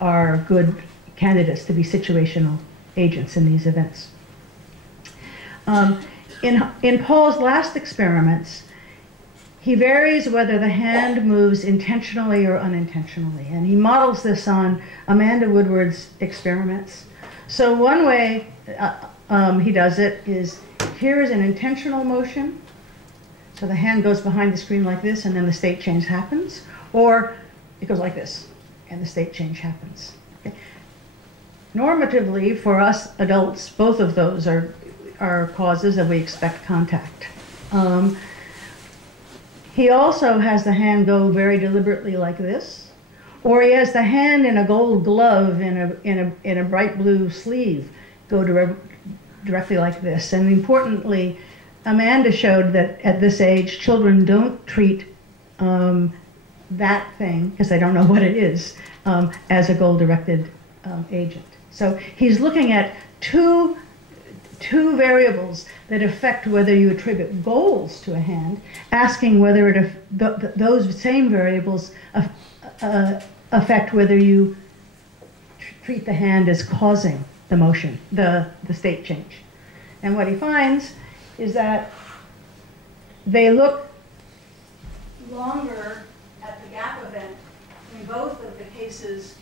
are good candidates to be situational agents in these events. In Paul's last experiments, he varies whether the hand moves intentionally or unintentionally, and he models this on Amanda Woodward's experiments. So one way he does it is, here is an intentional motion. So the hand goes behind the screen like this, and then the state change happens. Or it goes like this, and the state change happens. Okay. Normatively, for us adults, both of those are causes that we expect contact. He also has the hand go very deliberately like this, or he has the hand in a gold glove in a bright blue sleeve go directly like this. And importantly, Amanda showed that at this age, children don't treat that thing, because they don't know what it is, as a goal-directed agent. So he's looking at two variables that affect whether you attribute goals to a hand, asking whether those same variables affect whether you treat the hand as causing the motion, the state change. And what he finds is that they look longer at the gap event in both of the cases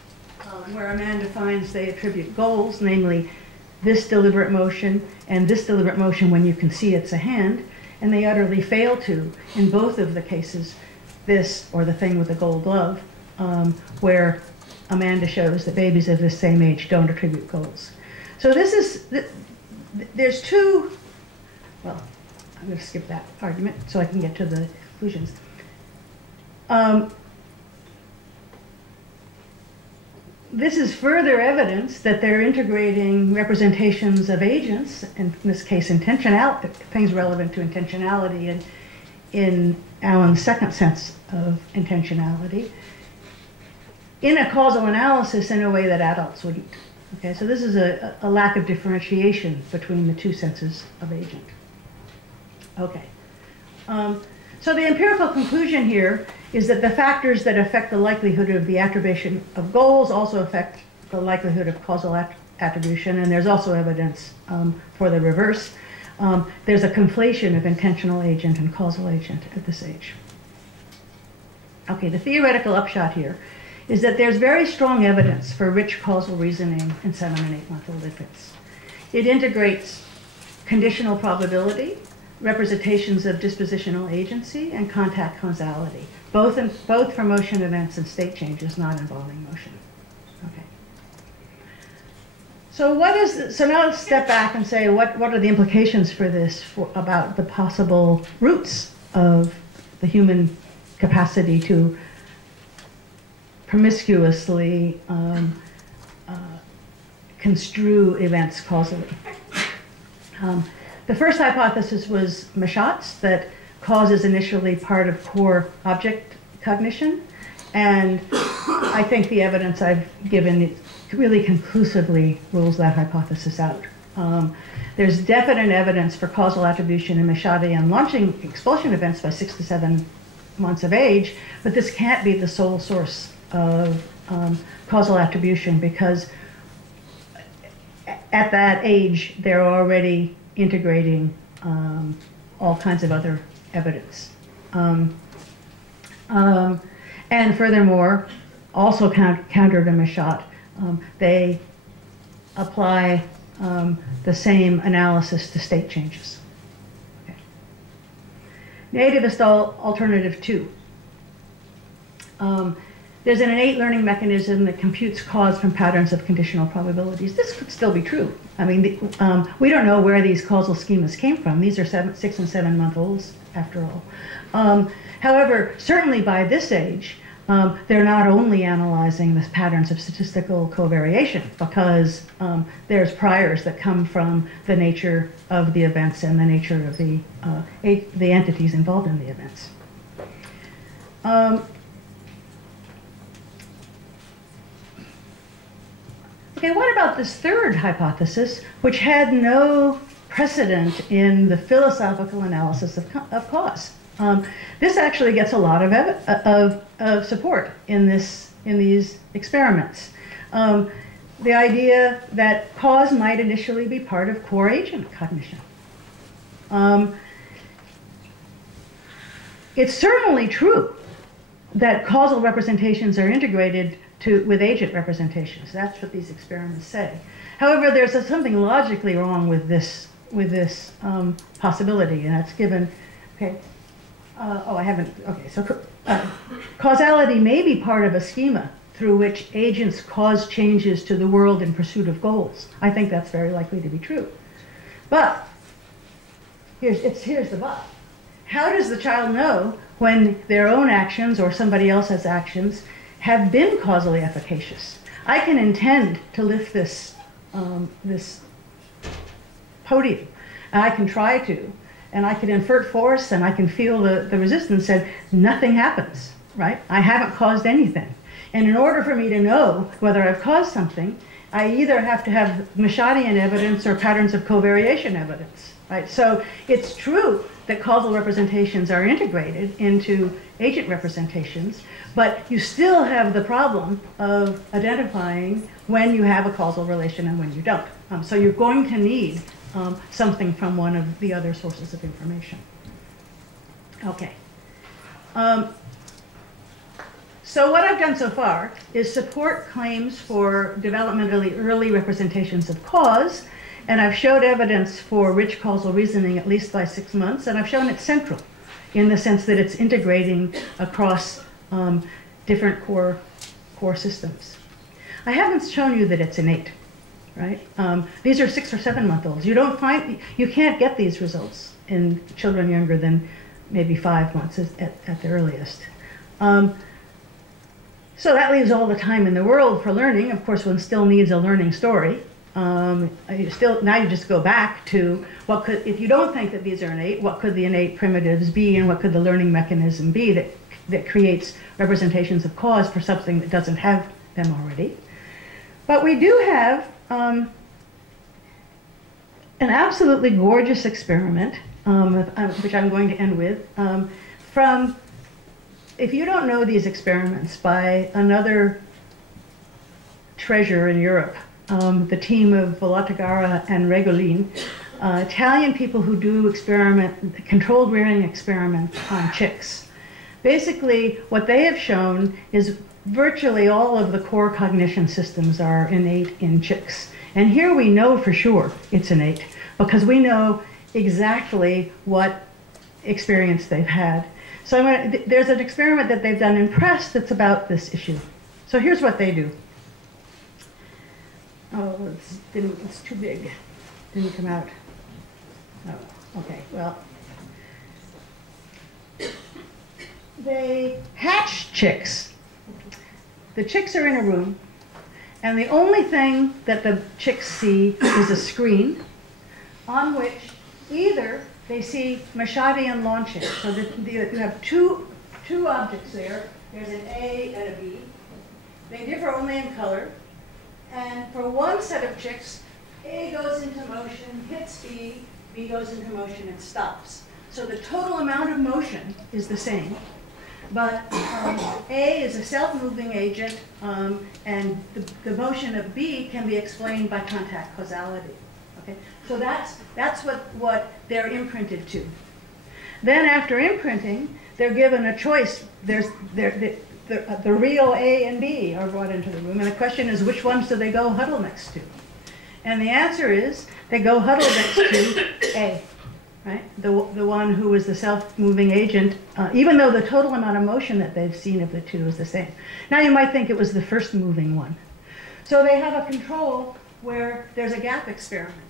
where Amanda finds they attribute goals, namely this deliberate motion and this deliberate motion when you can see it's a hand, and they utterly fail to, in both of the cases, this or the thing with the gold glove, where Amanda shows that babies of the same age don't attribute goals. So there's two, well, I'm going to skip that argument so I can get to the conclusions. This is further evidence that they're integrating representations of agents, in this case intentionality, things relevant to intentionality, in Allen's second sense of intentionality, in a causal analysis in a way that adults wouldn't. Okay, so this is a lack of differentiation between the two senses of agent. Okay. So the empirical conclusion here is that the factors that affect the likelihood of the attribution of goals also affect the likelihood of causal attribution, and there's also evidence for the reverse. There's a conflation of intentional agent and causal agent at this age. Okay, the theoretical upshot here is that there's very strong evidence for rich causal reasoning in 7- and 8-month-old infants. It integrates conditional probability, representations of dispositional agency, and contact causality, both for motion events and state changes not involving motion. Okay. So now let's step back and say what are the implications for this about the possible roots of the human capacity to promiscuously construe events causally. The first hypothesis was Michotte's, that cause is initially part of core object cognition, and I think the evidence I've given really conclusively rules that hypothesis out. There's definite evidence for causal attribution in Michotte on launching expulsion events by 6 to 7 months of age, but this can't be the sole source of causal attribution, because at that age they're already integrating all kinds of other evidence. And furthermore, also counter to Michotte, they apply the same analysis to state changes. Okay. Nativist Alternative 2. There's an innate learning mechanism that computes cause from patterns of conditional probabilities. This could still be true. I mean, we don't know where these causal schemas came from. These are 6- and 7-month-olds, after all. However, certainly by this age, they're not only analyzing the patterns of statistical covariation, because there's priors that come from the nature of the events and the nature of the entities involved in the events. Okay, what about this third hypothesis, which had no precedent in the philosophical analysis of cause? This actually gets a lot of support in these experiments. The idea that cause might initially be part of core agent cognition. It's certainly true that causal representations are integrated with agent representations. That's what these experiments say. However, there's something logically wrong with this possibility, and that's given. Okay. Oh, I haven't. Okay, so causality may be part of a schema through which agents cause changes to the world in pursuit of goals. I think that's very likely to be true. But here's the but. How does the child know when their own actions or somebody else's actions have been causally efficacious? I can intend to lift this podium, and I can try to, and I can infert force, and I can feel the resistance, and nothing happens, right? I haven't caused anything. And in order for me to know whether I've caused something, I either have to have Michottian evidence or patterns of covariation evidence, right? So it's true that causal representations are integrated into agent representations, but you still have the problem of identifying when you have a causal relation and when you don't. So you're going to need something from one of the other sources of information. Okay. So what I've done so far is support claims for developmentally early representations of cause, and I've showed evidence for rich causal reasoning at least by 6 months, and I've shown it's central in the sense that it's integrating across different core systems. I haven't shown you that it's innate, right? These are 6 or 7 month olds. You can't get these results in children younger than maybe 5 months at the earliest. So that leaves all the time in the world for learning. Of course, one still needs a learning story. Now you just go back to if you don't think that these are innate, what could the innate primitives be, and what could the learning mechanism be that creates representations of cause for something that doesn't have them already. But we do have an absolutely gorgeous experiment, which I'm going to end with, from, if you don't know these experiments, by another treasure in Europe, the team of Volategara and Regolin, Italian people who do controlled rearing experiments on chicks. Basically, what they have shown is virtually all of the core cognition systems are innate in chicks. And here we know for sure it's innate, because we know exactly what experience they've had. So there's an experiment that they've done in press that's about this issue. So here's what they do. Oh, it's too big. Didn't come out. Oh, okay, well. They hatch chicks. The chicks are in a room, and the only thing that the chicks see is a screen on which either they see Michottian launching. So that you have two objects there. There's an A and a B. They differ only in color. And for one set of chicks, A goes into motion, hits B, B goes into motion, and stops. So the total amount of motion is the same. But A is a self-moving agent, and the motion of B can be explained by contact causality. Okay? So that's what they're imprinted to. Then after imprinting, they're given a choice. The real A and B are brought into the room, and the question is, which ones do they go huddle next to? And the answer is, they go huddle next to A, right? The one who is the self-moving agent, even though the total amount of motion that they've seen of the two is the same. Now you might think it was the first moving one. So they have a control where there's a gap experiment.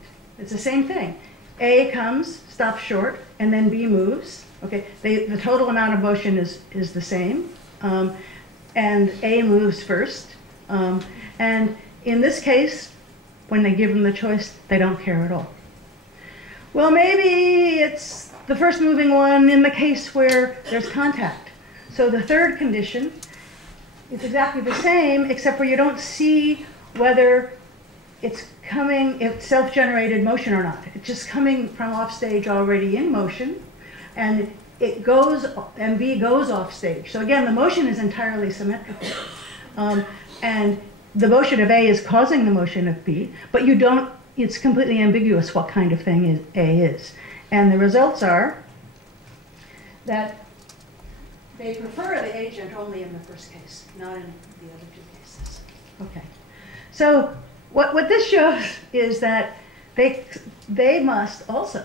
It's the same thing. A comes, stops short, and then B moves. Okay, the total amount of motion is the same. And A moves first. And in this case, when they give them the choice, they don't care at all. Well, maybe it's the first moving one in the case where there's contact. So the third condition is exactly the same, except for you don't see whether it's self-generated motion or not. It's just coming from off stage already in motion, and it goes, and B goes off stage. So again, the motion is entirely symmetrical. And the motion of A is causing the motion of B, but it's completely ambiguous what kind of thing A is. And the results are that they prefer the agent only in the first case, not in the other two cases. Okay. So what this shows is that they must also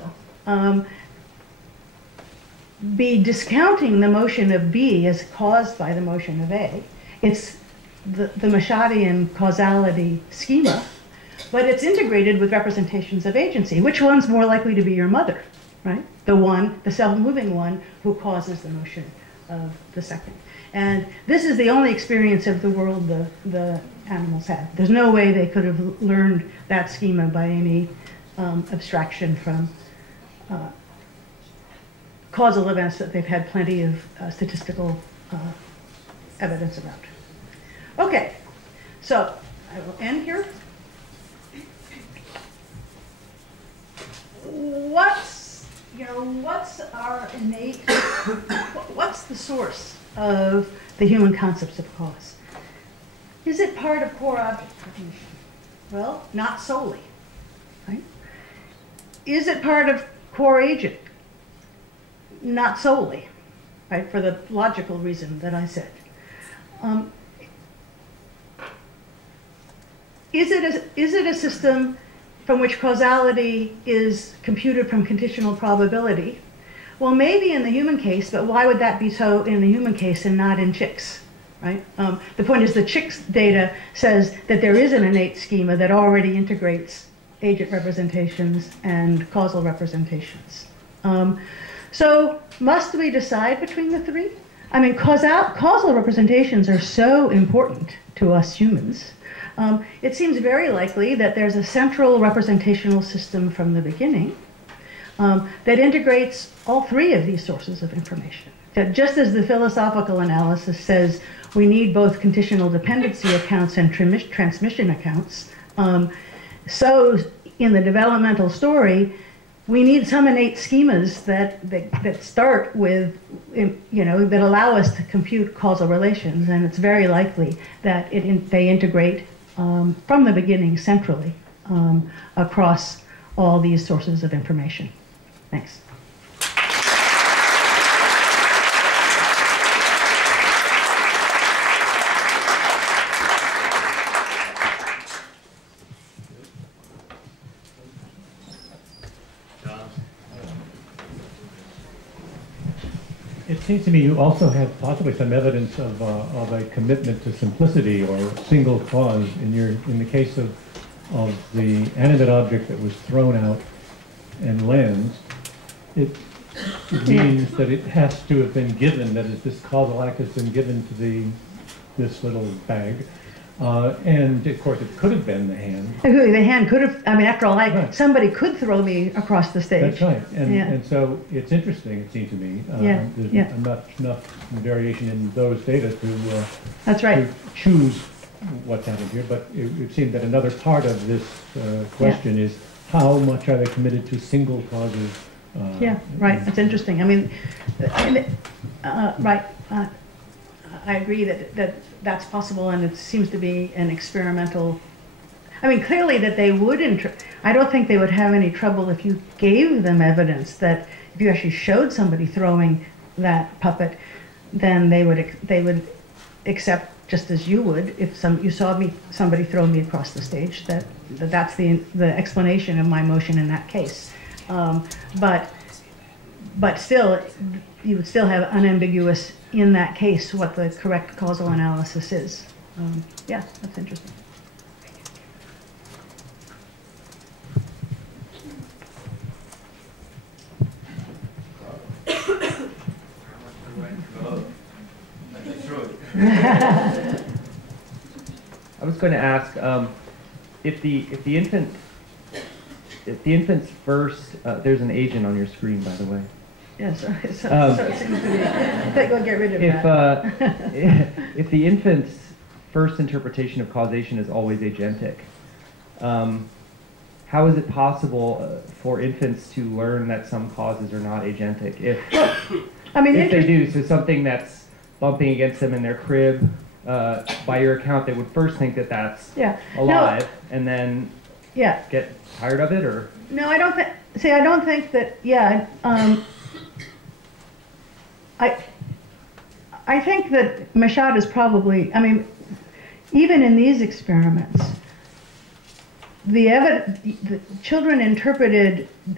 be discounting the motion of B as caused by the motion of A. It's the Michottean causality schema, but it's integrated with representations of agency. Which one's more likely to be your mother, right? The self-moving one who causes the motion of the second. And this is the only experience of the world the animals have. There's no way they could have learned that schema by any abstraction from causal events that they've had plenty of statistical evidence about. Okay, so I will end here. What's our innate, what's the source of the human concepts of cause? Is it part of core object recognition? Well, not solely, right? Is it part of core agent? Not solely, right, for the logical reason that I said. Is it a system from which causality is computed from conditional probability? Well, maybe in the human case, but why would that be so in the human case and not in chicks, right? The point is the chicks data says that there is an innate schema that already integrates agent representations and causal representations. So must we decide between the three? I mean, causal representations are so important to us humans. It seems very likely that there's a central representational system from the beginning that integrates all three of these sources of information. That just as the philosophical analysis says we need both conditional dependency accounts and transmission accounts, so in the developmental story, we need some innate schemas that start with, that allow us to compute causal relations, and it's very likely that they integrate from the beginning centrally across all these sources of information. Thanks. It seems to me you also have possibly some evidence of a commitment to simplicity or single cause in the case of the animate object that was thrown out and lensed. It means that it has to have been given, that is, this causal act has been given to this little bag. And of course, it could have been the hand. The hand could have, I mean, after all, Right. somebody could throw me across the stage. That's right. And, Yeah. and so it's interesting, it seems to me. There's Yeah. enough variation in those data That's right. to choose what's happened here. But it seemed that another part of this question is how much are they committed to single causes? Yeah, right. That's interesting. I mean, right. I agree that that's possible, and it seems to be an experimental. I mean, clearly that they wouldn't. I don't think they would have any trouble if you gave them evidence that if you actually showed somebody throwing that puppet, then they would accept, just as you would if you saw somebody throw me across the stage, that's the explanation of my motion in that case. But still, you would still have unambiguous in that case what the correct causal analysis is. Yeah, that's interesting. I was going to ask if the infant's first there's an agent on your screen, by the way. Yes, so it seems to be. Go get rid of that. If the infant's first interpretation of causation is always agentic, how is it possible for infants to learn that some causes are not agentic? If they do, so something that's bumping against them in their crib, by your account, they would first think that that's alive, and then get tired of it, or? No, I don't think. See, I don't think that. Yeah. I think that Michotte is probably, I mean, even in these experiments, the children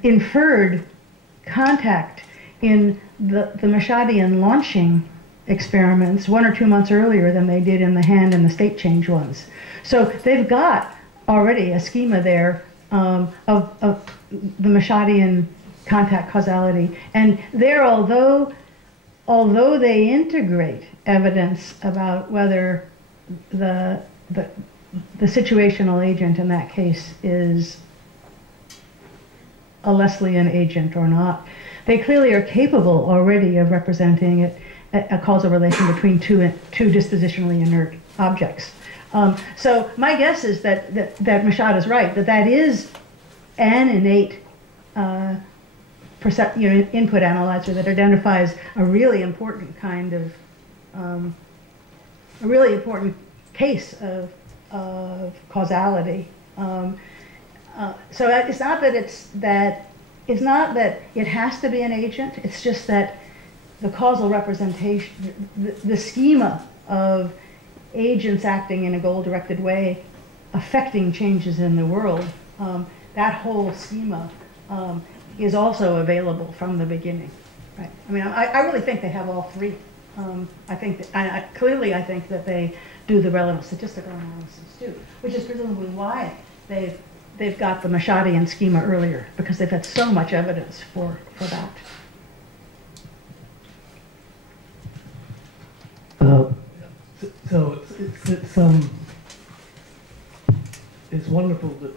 inferred contact in the Michottian launching experiments 1 or 2 months earlier than they did in the hand and the state change ones. So they've got already a schema there of the Michottian contact causality. And there, although they integrate evidence about whether the situational agent in that case is a Leslian agent or not, they clearly are capable already of representing it, a causal relation between two dispositionally inert objects. So my guess is that Michotte is right, that is an innate input analyzer that identifies a really important kind of, a really important case of causality. So it's not that it has to be an agent. It's just that the causal representation, the schema of agents acting in a goal-directed way, affecting changes in the world, that whole schema is also available from the beginning. Right? I mean, I really think they have all three. I think that, clearly I think that they do the relevant statistical analysis too, which is presumably why they've got the Michottian schema earlier, because they've had so much evidence for that. So it's wonderful that.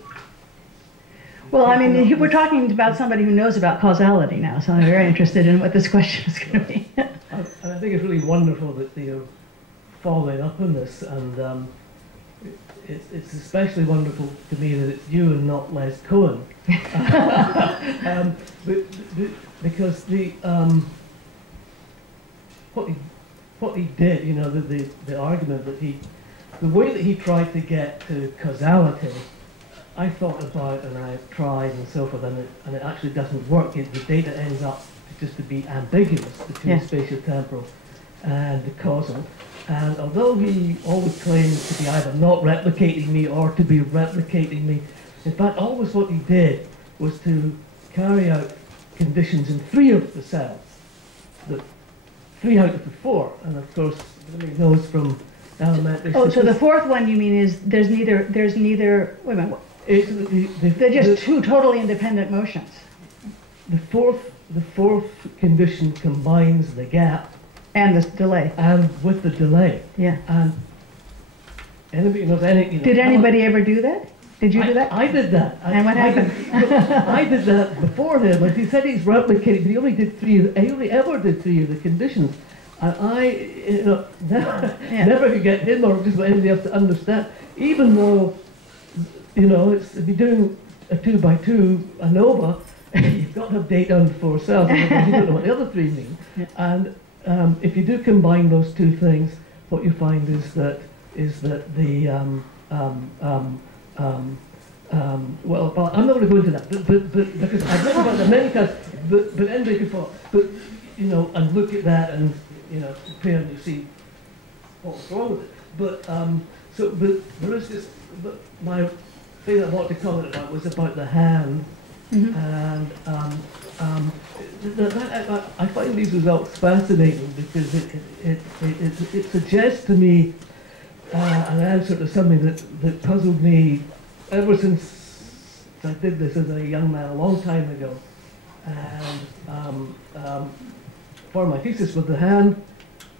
Well, I mean, we're talking about somebody who knows about causality now, so I'm very interested in what this question is going to be. I think it's really wonderful that you're following up on this, and it's especially wonderful to me that it's you and not Les Cohen, because what he did, you know, the argument that the way that he tried to get to causality, I thought about and I tried and so forth, and it actually doesn't work. The data ends up just to be ambiguous between spatiotemporal and the causal. And although he always claims to be either not replicating me or to be replicating me, in fact, always what he did was to carry out conditions in 3 of the cells, 3 out of the 4. And of course, everybody knows from elementary. Oh, so the 4th one you mean is there's neither. Wait a minute. They're just 2 totally independent motions. The fourth condition combines the gap and the delay. And with the delay. Yeah. And anybody knows anything. Did anybody ever do that? Did you do that? I did that. And what happened? I did that before him. But he said he's replicating, but he only did 3. He only ever did 3 of the conditions. And I, never could get him or just anybody else to understand. Even though, it's if you're doing a 2 by 2 ANOVA, you've got to have data on 4 cells, otherwise you don't know what the other 3 mean. Yeah. And if you do combine those 2 things, what you find is that the well, I'm not going to go into that, but because I've written about that many times. But anybody could follow. But and look at that, and compare and you see what's wrong with it. But but there is this. But my thing I wanted to comment about was about the hand. Mm-hmm. And I find these results fascinating because it suggests to me an answer to something that puzzled me ever since I did this as a young man a long time ago. And for my thesis, with the hand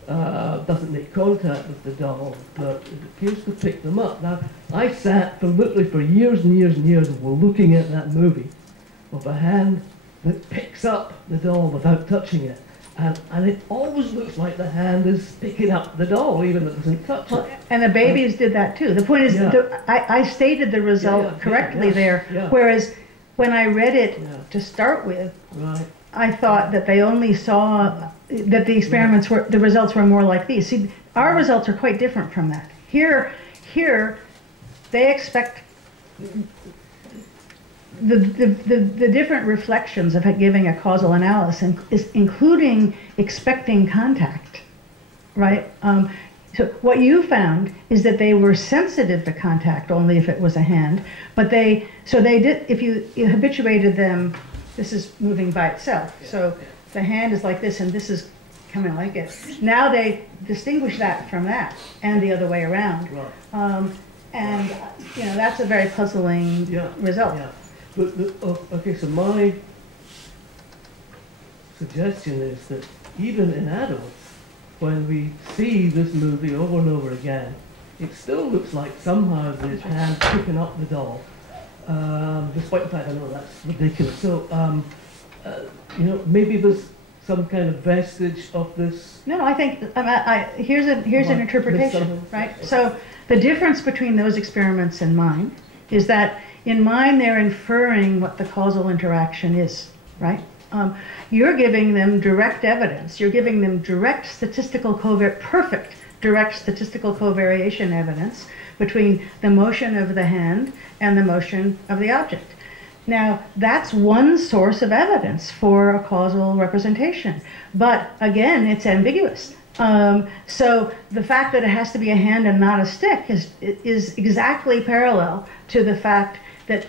doesn't make contact with the doll, but it appears to pick them up. Now, I sat literally for years and years and years while looking at that movie of a hand that picks up the doll without touching it. And it always looks like the hand is picking up the doll, even if it doesn't touch it. And the babies did that too. The point is, I stated the result correctly there, whereas when I read it to start with, I thought that they only saw that the experiments the results were more like these. See, our results are quite different from that. Here, they expect the different reflections of giving a causal analysis, including expecting contact, right? So what you found is that they were sensitive to contact only if it was a hand, but if you habituated them, this is moving by itself. So the hand is like this and this is coming like it. Now they distinguish that from that and the other way around. And that's a very puzzling result. Yeah. But okay, so my suggestion is that even in adults, when we see this movie over and over again, it still looks like somehow the hand picking up the doll, despite the fact I know that's ridiculous. So, maybe there's some kind of vestige of this. No, I think here's an interpretation, right? So the difference between those experiments and mine is that in mine they're inferring what the causal interaction is, right? You're giving them direct evidence. You're giving them direct perfect direct statistical covariation evidence between the motion of the hand and the motion of the object. Now, that's one source of evidence for a causal representation. But again, it's ambiguous. So the fact that it has to be a hand and not a stick is exactly parallel to the fact that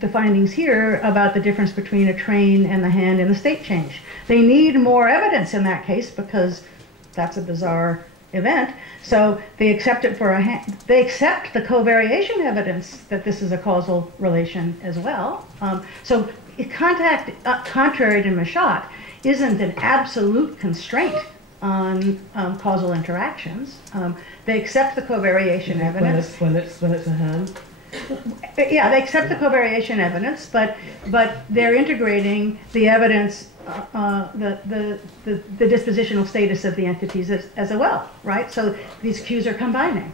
the findings here about the difference between a train and the hand and the state change. They need more evidence in that case because that's a bizarre event. So they accept it for a hand. They accept the covariation evidence that this is a causal relation as well. So contact, contrary to Michotte, isn't an absolute constraint on causal interactions. They accept the covariation evidence. When it's a hand. Yeah, they accept the covariation evidence, but they're integrating the evidence, the dispositional status of the entities as well, right? So these cues are combining,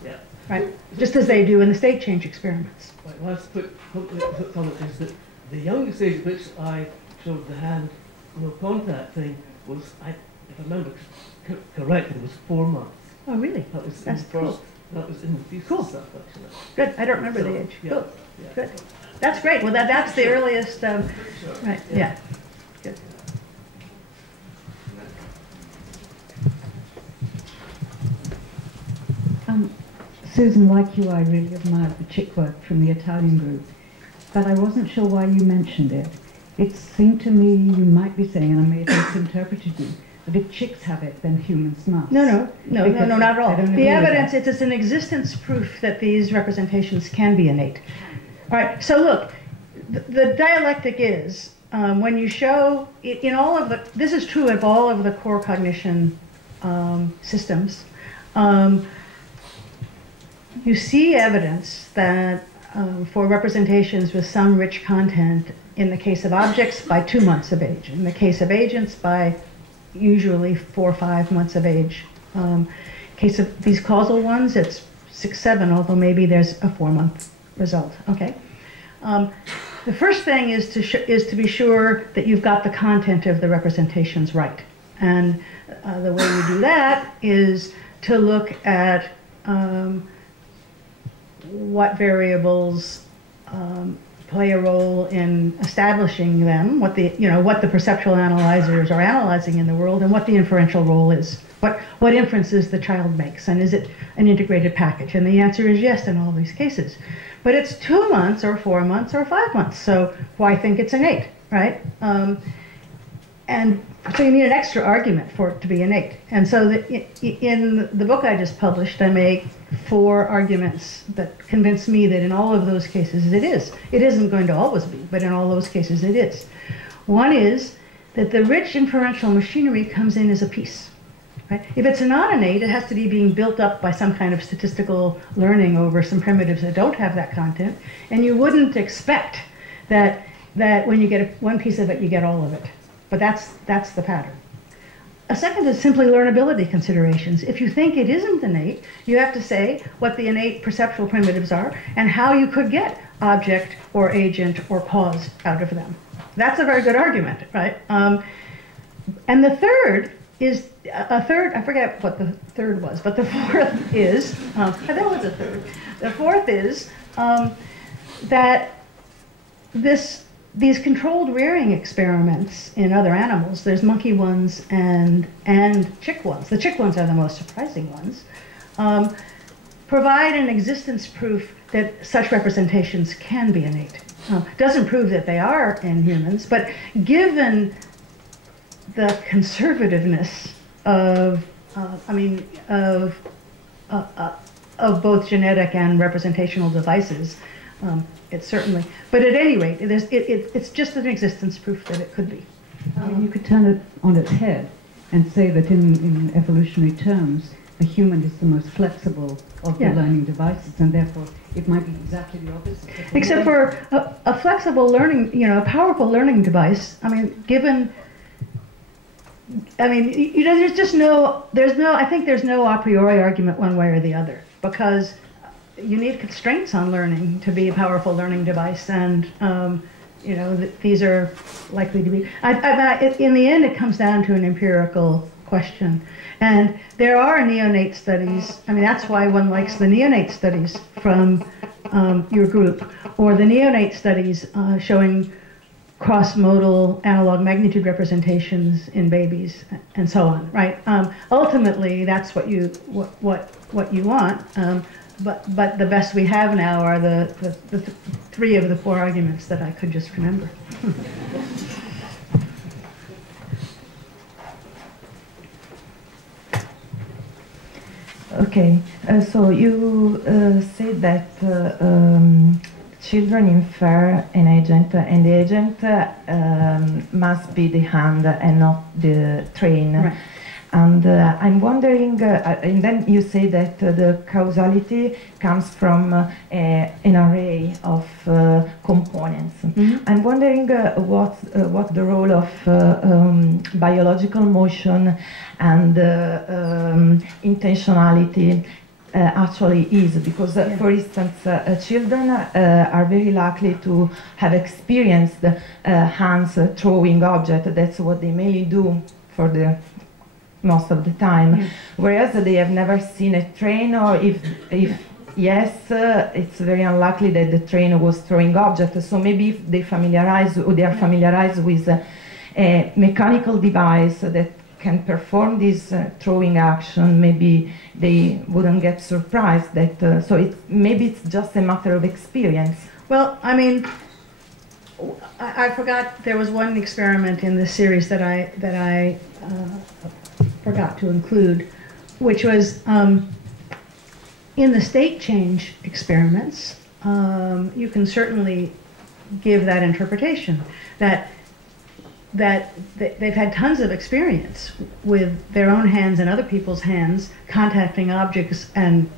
right? Just as they do in the state change experiments. Right, last quick comment is that the youngest age at which I showed the hand no contact thing was, if I remember correctly, it was 4 months. Oh, really? That's cool. That was in the thesis stuff, actually. Good. I don't remember the age. Cool. Good. That's great. Well, that's the earliest. Right. Yeah. Good. Susan, like you, I really admired the chick work from the Italian group, but I wasn't sure why you mentioned it. It seemed to me you might be saying, and I may have misinterpreted you, but if chicks have it, then humans must. No, not at all. The evidence, it's an existence proof that these representations can be innate. All right, so look, the dialectic is, when you show, in all of this is true of all of the core cognition systems, you see evidence that for representations with some rich content, in the case of objects, by 2 months of age. In the case of agents, by usually 4 or 5 months of age. Case of these causal ones, it's 6, 7, although maybe there's a 4-month result. Okay. The first thing is to be sure that you've got the content of the representations right, and the way you do that is to look at what variables play a role in establishing them, what the perceptual analyzers are analyzing in the world, and what the inferential role is. What inferences the child makes, and is it an integrated package? And the answer is yes in all these cases. But it's 2 months or 4 months or 5 months, so why think it's innate, right? And so you need an extra argument for it to be innate. And so in the book I just published, I make 4 arguments that convince me that in all of those cases it is. It isn't going to always be, but in all those cases it is. One is that the rich inferential machinery comes in as a piece. Right? If it's not innate, it has to be being built up by some kind of statistical learning over some primitives that don't have that content, and you wouldn't expect that when you get one piece of it, you get all of it. But that's the pattern. A second is simply learnability considerations. If you think it isn't innate, you have to say what the innate perceptual primitives are and how you could get object or agent or cause out of them. That's a very good argument, right? And the third is I forget what the third was, but the fourth is, there was a third. The fourth is that this these controlled rearing experiments in other animals, there's monkey ones and chick ones. The chick ones are the most surprising ones. Provide an existence proof that such representations can be innate. Doesn't prove that they are in humans, but given the conservativeness of both genetic and representational devices, it's certainly. But at any rate, it's just an existence proof that it could be. You could turn it on its head and say that in evolutionary terms, the human is the most flexible of the learning devices, and therefore it might be exactly the opposite. Except for a flexible learning, a powerful learning device. I think there's no a priori argument one way or the other, because you need constraints on learning to be a powerful learning device, and these are likely to be. In the end, it comes down to an empirical question. And there are neonate studies. That's why one likes the neonate studies from your group, or the neonate studies showing cross-modal analog magnitude representations in babies, and so on. Right? Ultimately, that's what you want. But the best we have now are the 3 of the 4 arguments that I could just remember. Okay, so you said that children infer an agent, and the agent must be the hand and not the train. Right. And I'm wondering, and then you say that the causality comes from an array of components. Mm-hmm. I'm wondering what the role of biological motion and intentionality actually is, because for instance children are very likely to have experienced hands throwing objects. That's what they mainly do for the most of the time, whereas they have never seen a train, or if yes, it's very unlikely that the train was throwing objects. So maybe if they are familiarized with a mechanical device that can perform this throwing action, maybe they wouldn't get surprised that. So maybe it's just a matter of experience. Well, I forgot there was one experiment in this series that I forgot to include, which was in the state change experiments. You can certainly give that interpretation that they've had tons of experience with their own hands and other people's hands contacting objects and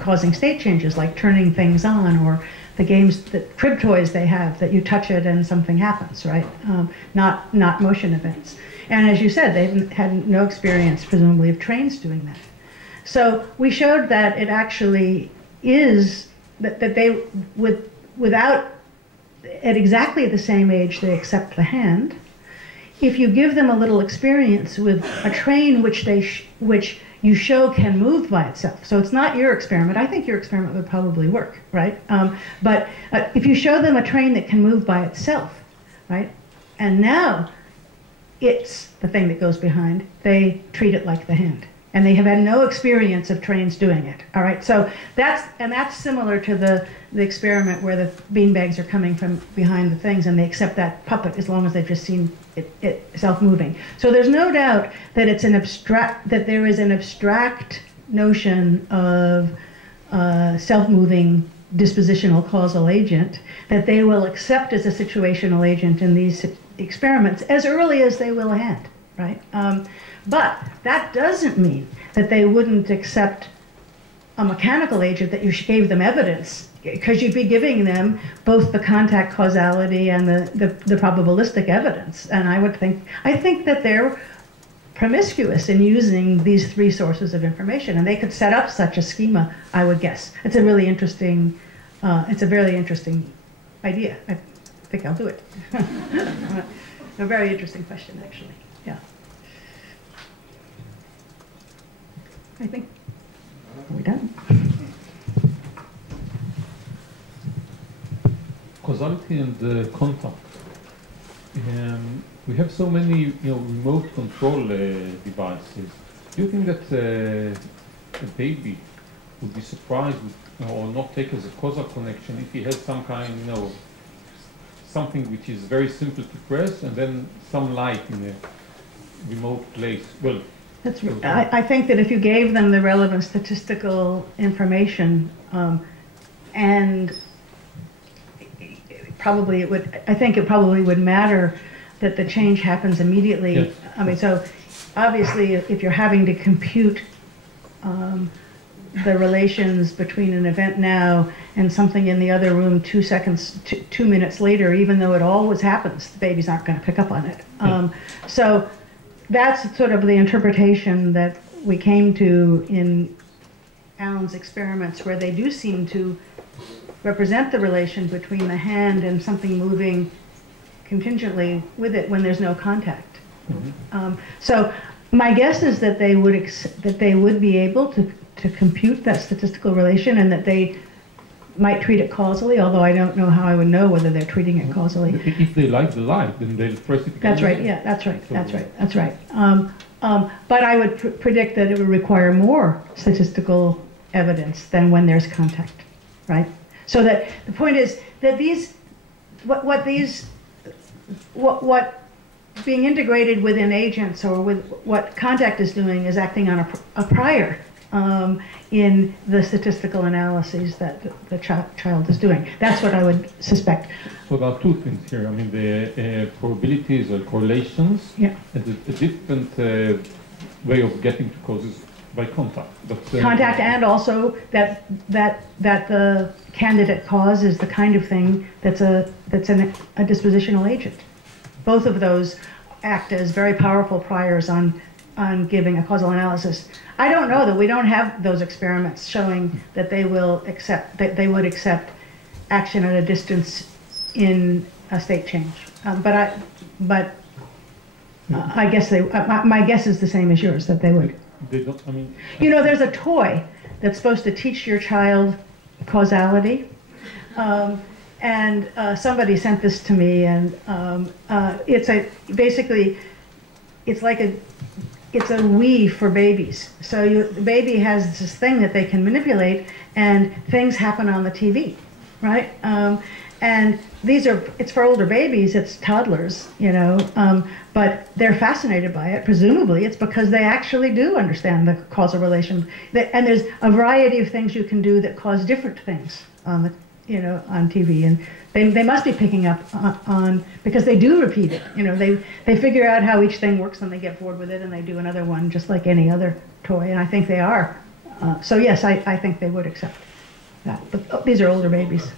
causing state changes, like turning things on, or the games, the crib toys they have that you touch it and something happens, right? Not motion events. And as you said, they've had no experience, presumably, of trains doing that. So we showed that it actually is, that they, without, at exactly the same age, they accept the hand. If you give them a little experience with a train which you show can move by itself, so it's not your experiment. I think your experiment would probably work, right? But if you show them a train that can move by itself, right, and now it's the thing that goes behind, they treat it like the hand. And they have had no experience of trains doing it. All right, so that's similar to the experiment where the beanbags are coming from behind the things, and they accept that puppet as long as they've just seen it self-moving. So there's no doubt that there is an abstract notion of self-moving dispositional causal agent that they will accept as a situational agent in these experiments as early as they will a hand, right? But that doesn't mean that they wouldn't accept a mechanical agent that you gave them evidence, because you'd be giving them both the contact causality and the probabilistic evidence. And I think that they're promiscuous in using these 3 sources of information, and they could set up such a schema, I would guess. It's a really interesting, idea. I think I'll do it. A very interesting question, actually. Yeah. I think we're done. causality and contact. We have so many, remote control devices. Do you think that a baby would be surprised or not take as a causal connection if he has some kind, something which is very simple to press and then some light in a remote place? Well, I think that if you gave them the relevant statistical information, and probably it would, I think it probably would matter that the change happens immediately. Yes. I mean, so obviously if you're having to compute the relations between an event now and something in the other room 2 seconds, 2 minutes later, even though it always happens, the babies aren't going to pick up on it. So that's sort of the interpretation that we came to in Alan's experiments, where they do seem to represent the relation between the hand and something moving contingently with it when there's no contact. Mm-hmm. So my guess is that they would be able to compute that statistical relation, and that they might treat it causally, although I don't know how I would know whether they're treating it causally. If they like the light, then they'll press it. That's right, yeah, that's right, that's right, that's right. But I would predict that it would require more statistical evidence than when there's contact, right? So that the point is that what being integrated within agents, or with what contact is doing, is acting on a prior in the statistical analyses that the child is doing. That's what I would suspect. So there are two things here. I mean, the probabilities or correlations, yeah, and a different way of getting to causes by contact. But, contact, and also that the candidate cause is the kind of thing that's a dispositional agent. Both of those act as very powerful priors on giving a causal analysis. I don't know that we don't have those experiments showing that they would accept action at a distance in a state change. I guess my guess is the same as yours, that they would. They don't, I mean, there's a toy that's supposed to teach your child causality. And somebody sent this to me, and it's a Wii for babies. So the baby has this thing that they can manipulate, and things happen on the TV, right? And it's for older babies, it's toddlers, but they're fascinated by it. Presumably it's because they actually do understand the causal relation. And there's a variety of things you can do that cause different things on on TV, and they must be picking up on, because they do repeat it. They figure out how each thing works, and they get bored with it, and they do another one just like any other toy, and I think they are. So yes, I think they would accept that. But these are older babies.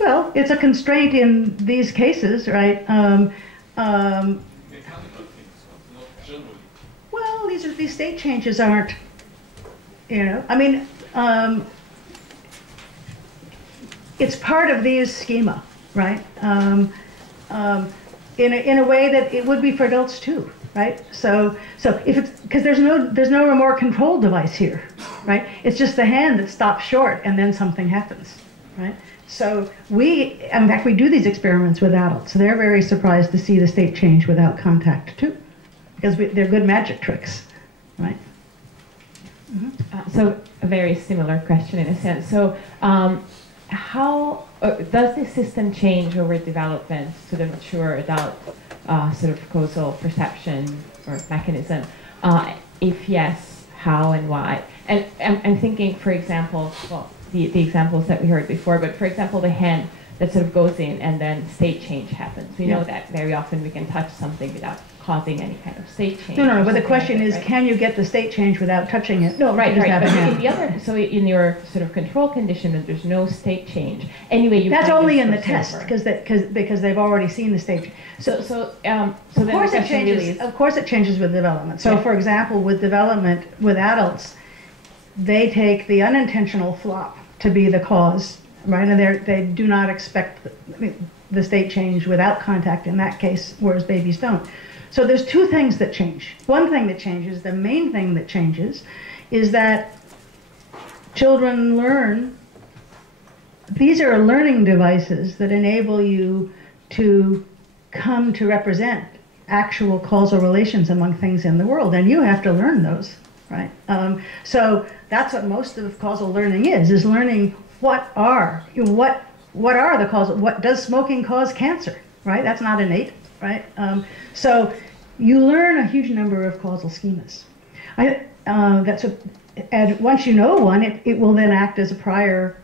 Well, it's a constraint in these cases, right? Well, these state changes aren't. I mean, it's part of these schema, right? In a way that it would be for adults too, right? So if it's, because there's no remote control device here, right? It's just the hand that stops short, and then something happens, right? So in fact, we do these experiments with adults. They're very surprised to see the state change without contact too, because they're good magic tricks, right? So a very similar question in a sense. So how does the system change over development to the mature adult sort of causal perception or mechanism? If yes, how and why? And I'm thinking, for example, well, the examples that we heard before, but for example, the hand that sort of goes in and then state change happens. We know that very often we can touch something without causing any kind of state change. No, but the question is, right? Can you get the state change without touching it? No, right. But in the other, so in your sort of control condition, when there's no state change, anyway, you. That's only in the test, because they've already seen the state change. So of course it changes. Of course it changes with development. So for example, with development with adults, they take the unintentional flop to be the cause, right? And they do not expect the state change without contact in that case, whereas babies don't. So there's two things that change. One thing that changes, the main thing that changes, is that children learn these are learning devices that enable you to come to represent actual causal relations among things in the world, and you have to learn those, right? So that's what most of causal learning is learning what are the causal, what does smoking cause cancer, right? That's not innate, right? So you learn a huge number of causal schemas. And once you know one, it will then act as a prior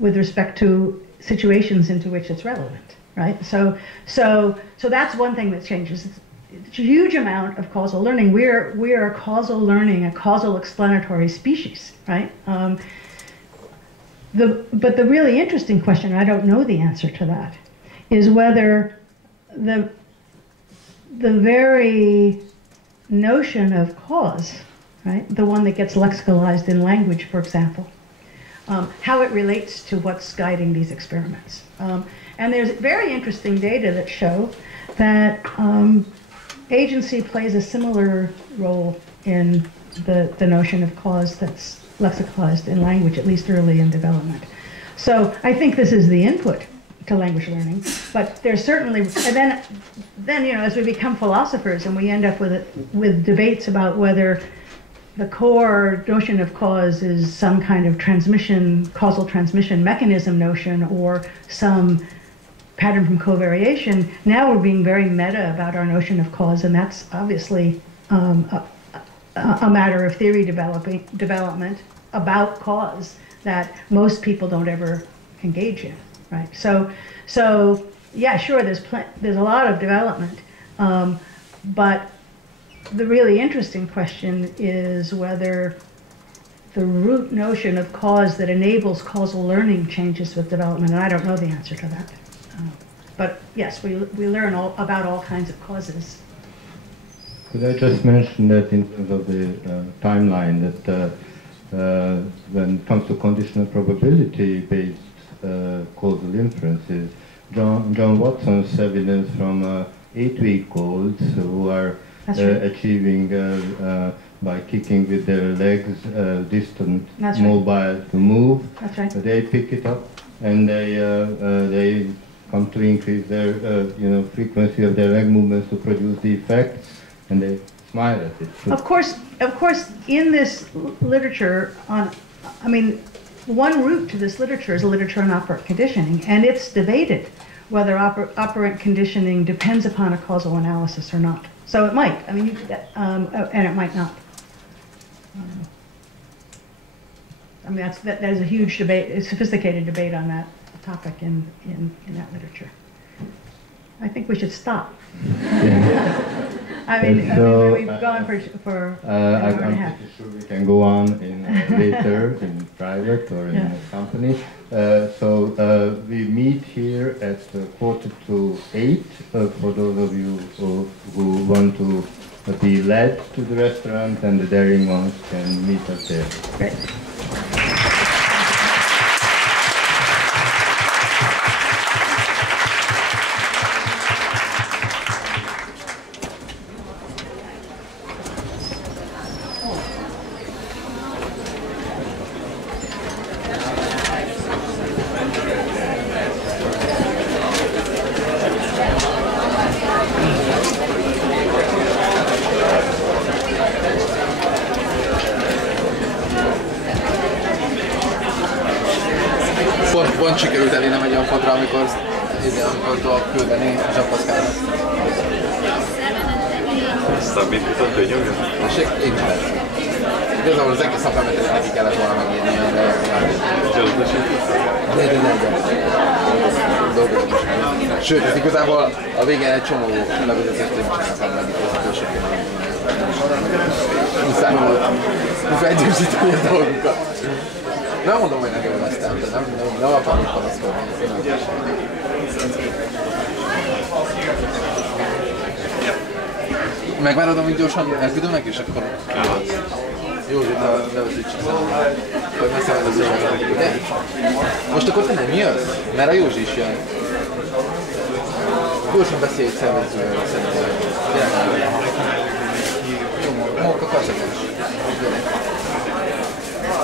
with respect to situations into which it's relevant, right? So that's one thing that changes. It's a huge amount of causal learning. We are a causal learning, a causal explanatory species, right? But the really interesting question, I don't know the answer to that, is whether the very notion of cause, right, the one that gets lexicalized in language, for example, how it relates to what's guiding these experiments. And there's very interesting data that show that agency plays a similar role in the notion of cause that's lexicalized in language, at least early in development. So I think this is the input to language learning, but there's certainly, and then you know, as we become philosophers and we end up with debates about whether the core notion of cause is some kind of causal transmission mechanism notion or some pattern from covariation, now we're being very meta about our notion of cause, and that's obviously a matter of theory development about cause that most people don't ever engage in, right? So yeah, sure, there's a lot of development, but the really interesting question is whether the root notion of cause that enables causal learning changes with development, and I don't know the answer to that. But yes, we learn about all kinds of causes. Could I just mention that in terms of the timeline, that when it comes to conditional probability-based causal inferences, John Watson's evidence from 8-week-olds who are achieving by kicking with their legs distant mobile to move. That's right. They pick it up and they come to increase their frequency of their leg movements to produce the effects, and they smile at it. So of course, in this literature one route to this literature is a literature on operant conditioning, and it's debated whether operant conditioning depends upon a causal analysis or not. So it might, and it might not. That is a huge debate, a sophisticated debate on that topic in that literature. I think we should stop. We've gone for an hour and a half. I'm pretty sure we can go on later in private or in a company. So we meet here at 7:45 for those of you who want to be led to the restaurant, and the daring ones can meet us there. Great. Pont sikerült elérnem egy olyan pontra, amikor tudok küldeni zsapaszkára. Aztán mit jutott, hogy nyomja? Tessék, én is lesz. Igazából az egész szakmenetet neki kellett volna megírni, de... De. Sőt, ez igazából a végén egy csomó levezetést én csináltam meg itt az községben. Muszáj volt felgyorsítani a dolgokat. Nem mondom, hogy nekem aztán, de nem akarok panaszkodni. Megvárod, amíg gyorsan elküldöm neki, és akkor... Jó, hogy ne veszítsük szemben. Vagy messze van az is. Most akkor te nem jössz? Mert a Józsi is jön. Gyorsan beszélj egy szervezővel, szerintem. Jó, móka kaszatos.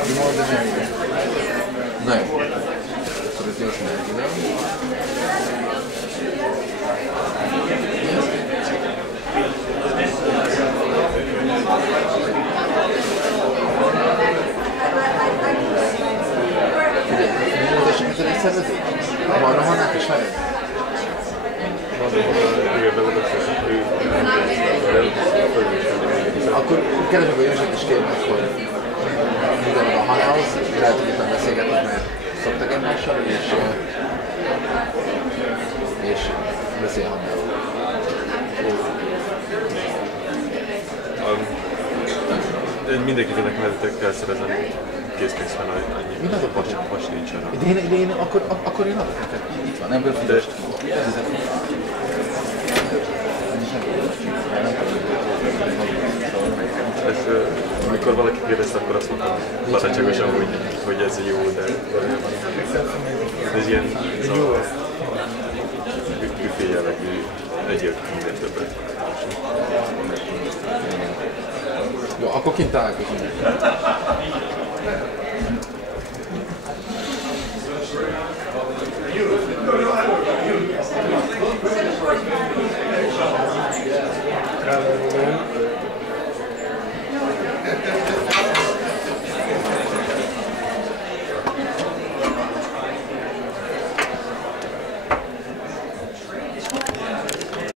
The more the merrier. Na jó. Akkor keresek a József is kérnek, hogy minden a Hanához, lehet, hogy itt nem beszélgetnek, mert szoktak egymással, és beszél Hannával. Mindenkit ennek mellett kell szerezem készpénzben annyi vas nincs arra. De én akkor én adok neked. Itt van, ebből fizest. Amikor valaki kérdezte, akkor azt mondtam barátságosan, hogy ez jó, de ez ilyen büfé jellegű egyéb minden többet. Jó, akkor kint találkozunk. Hello.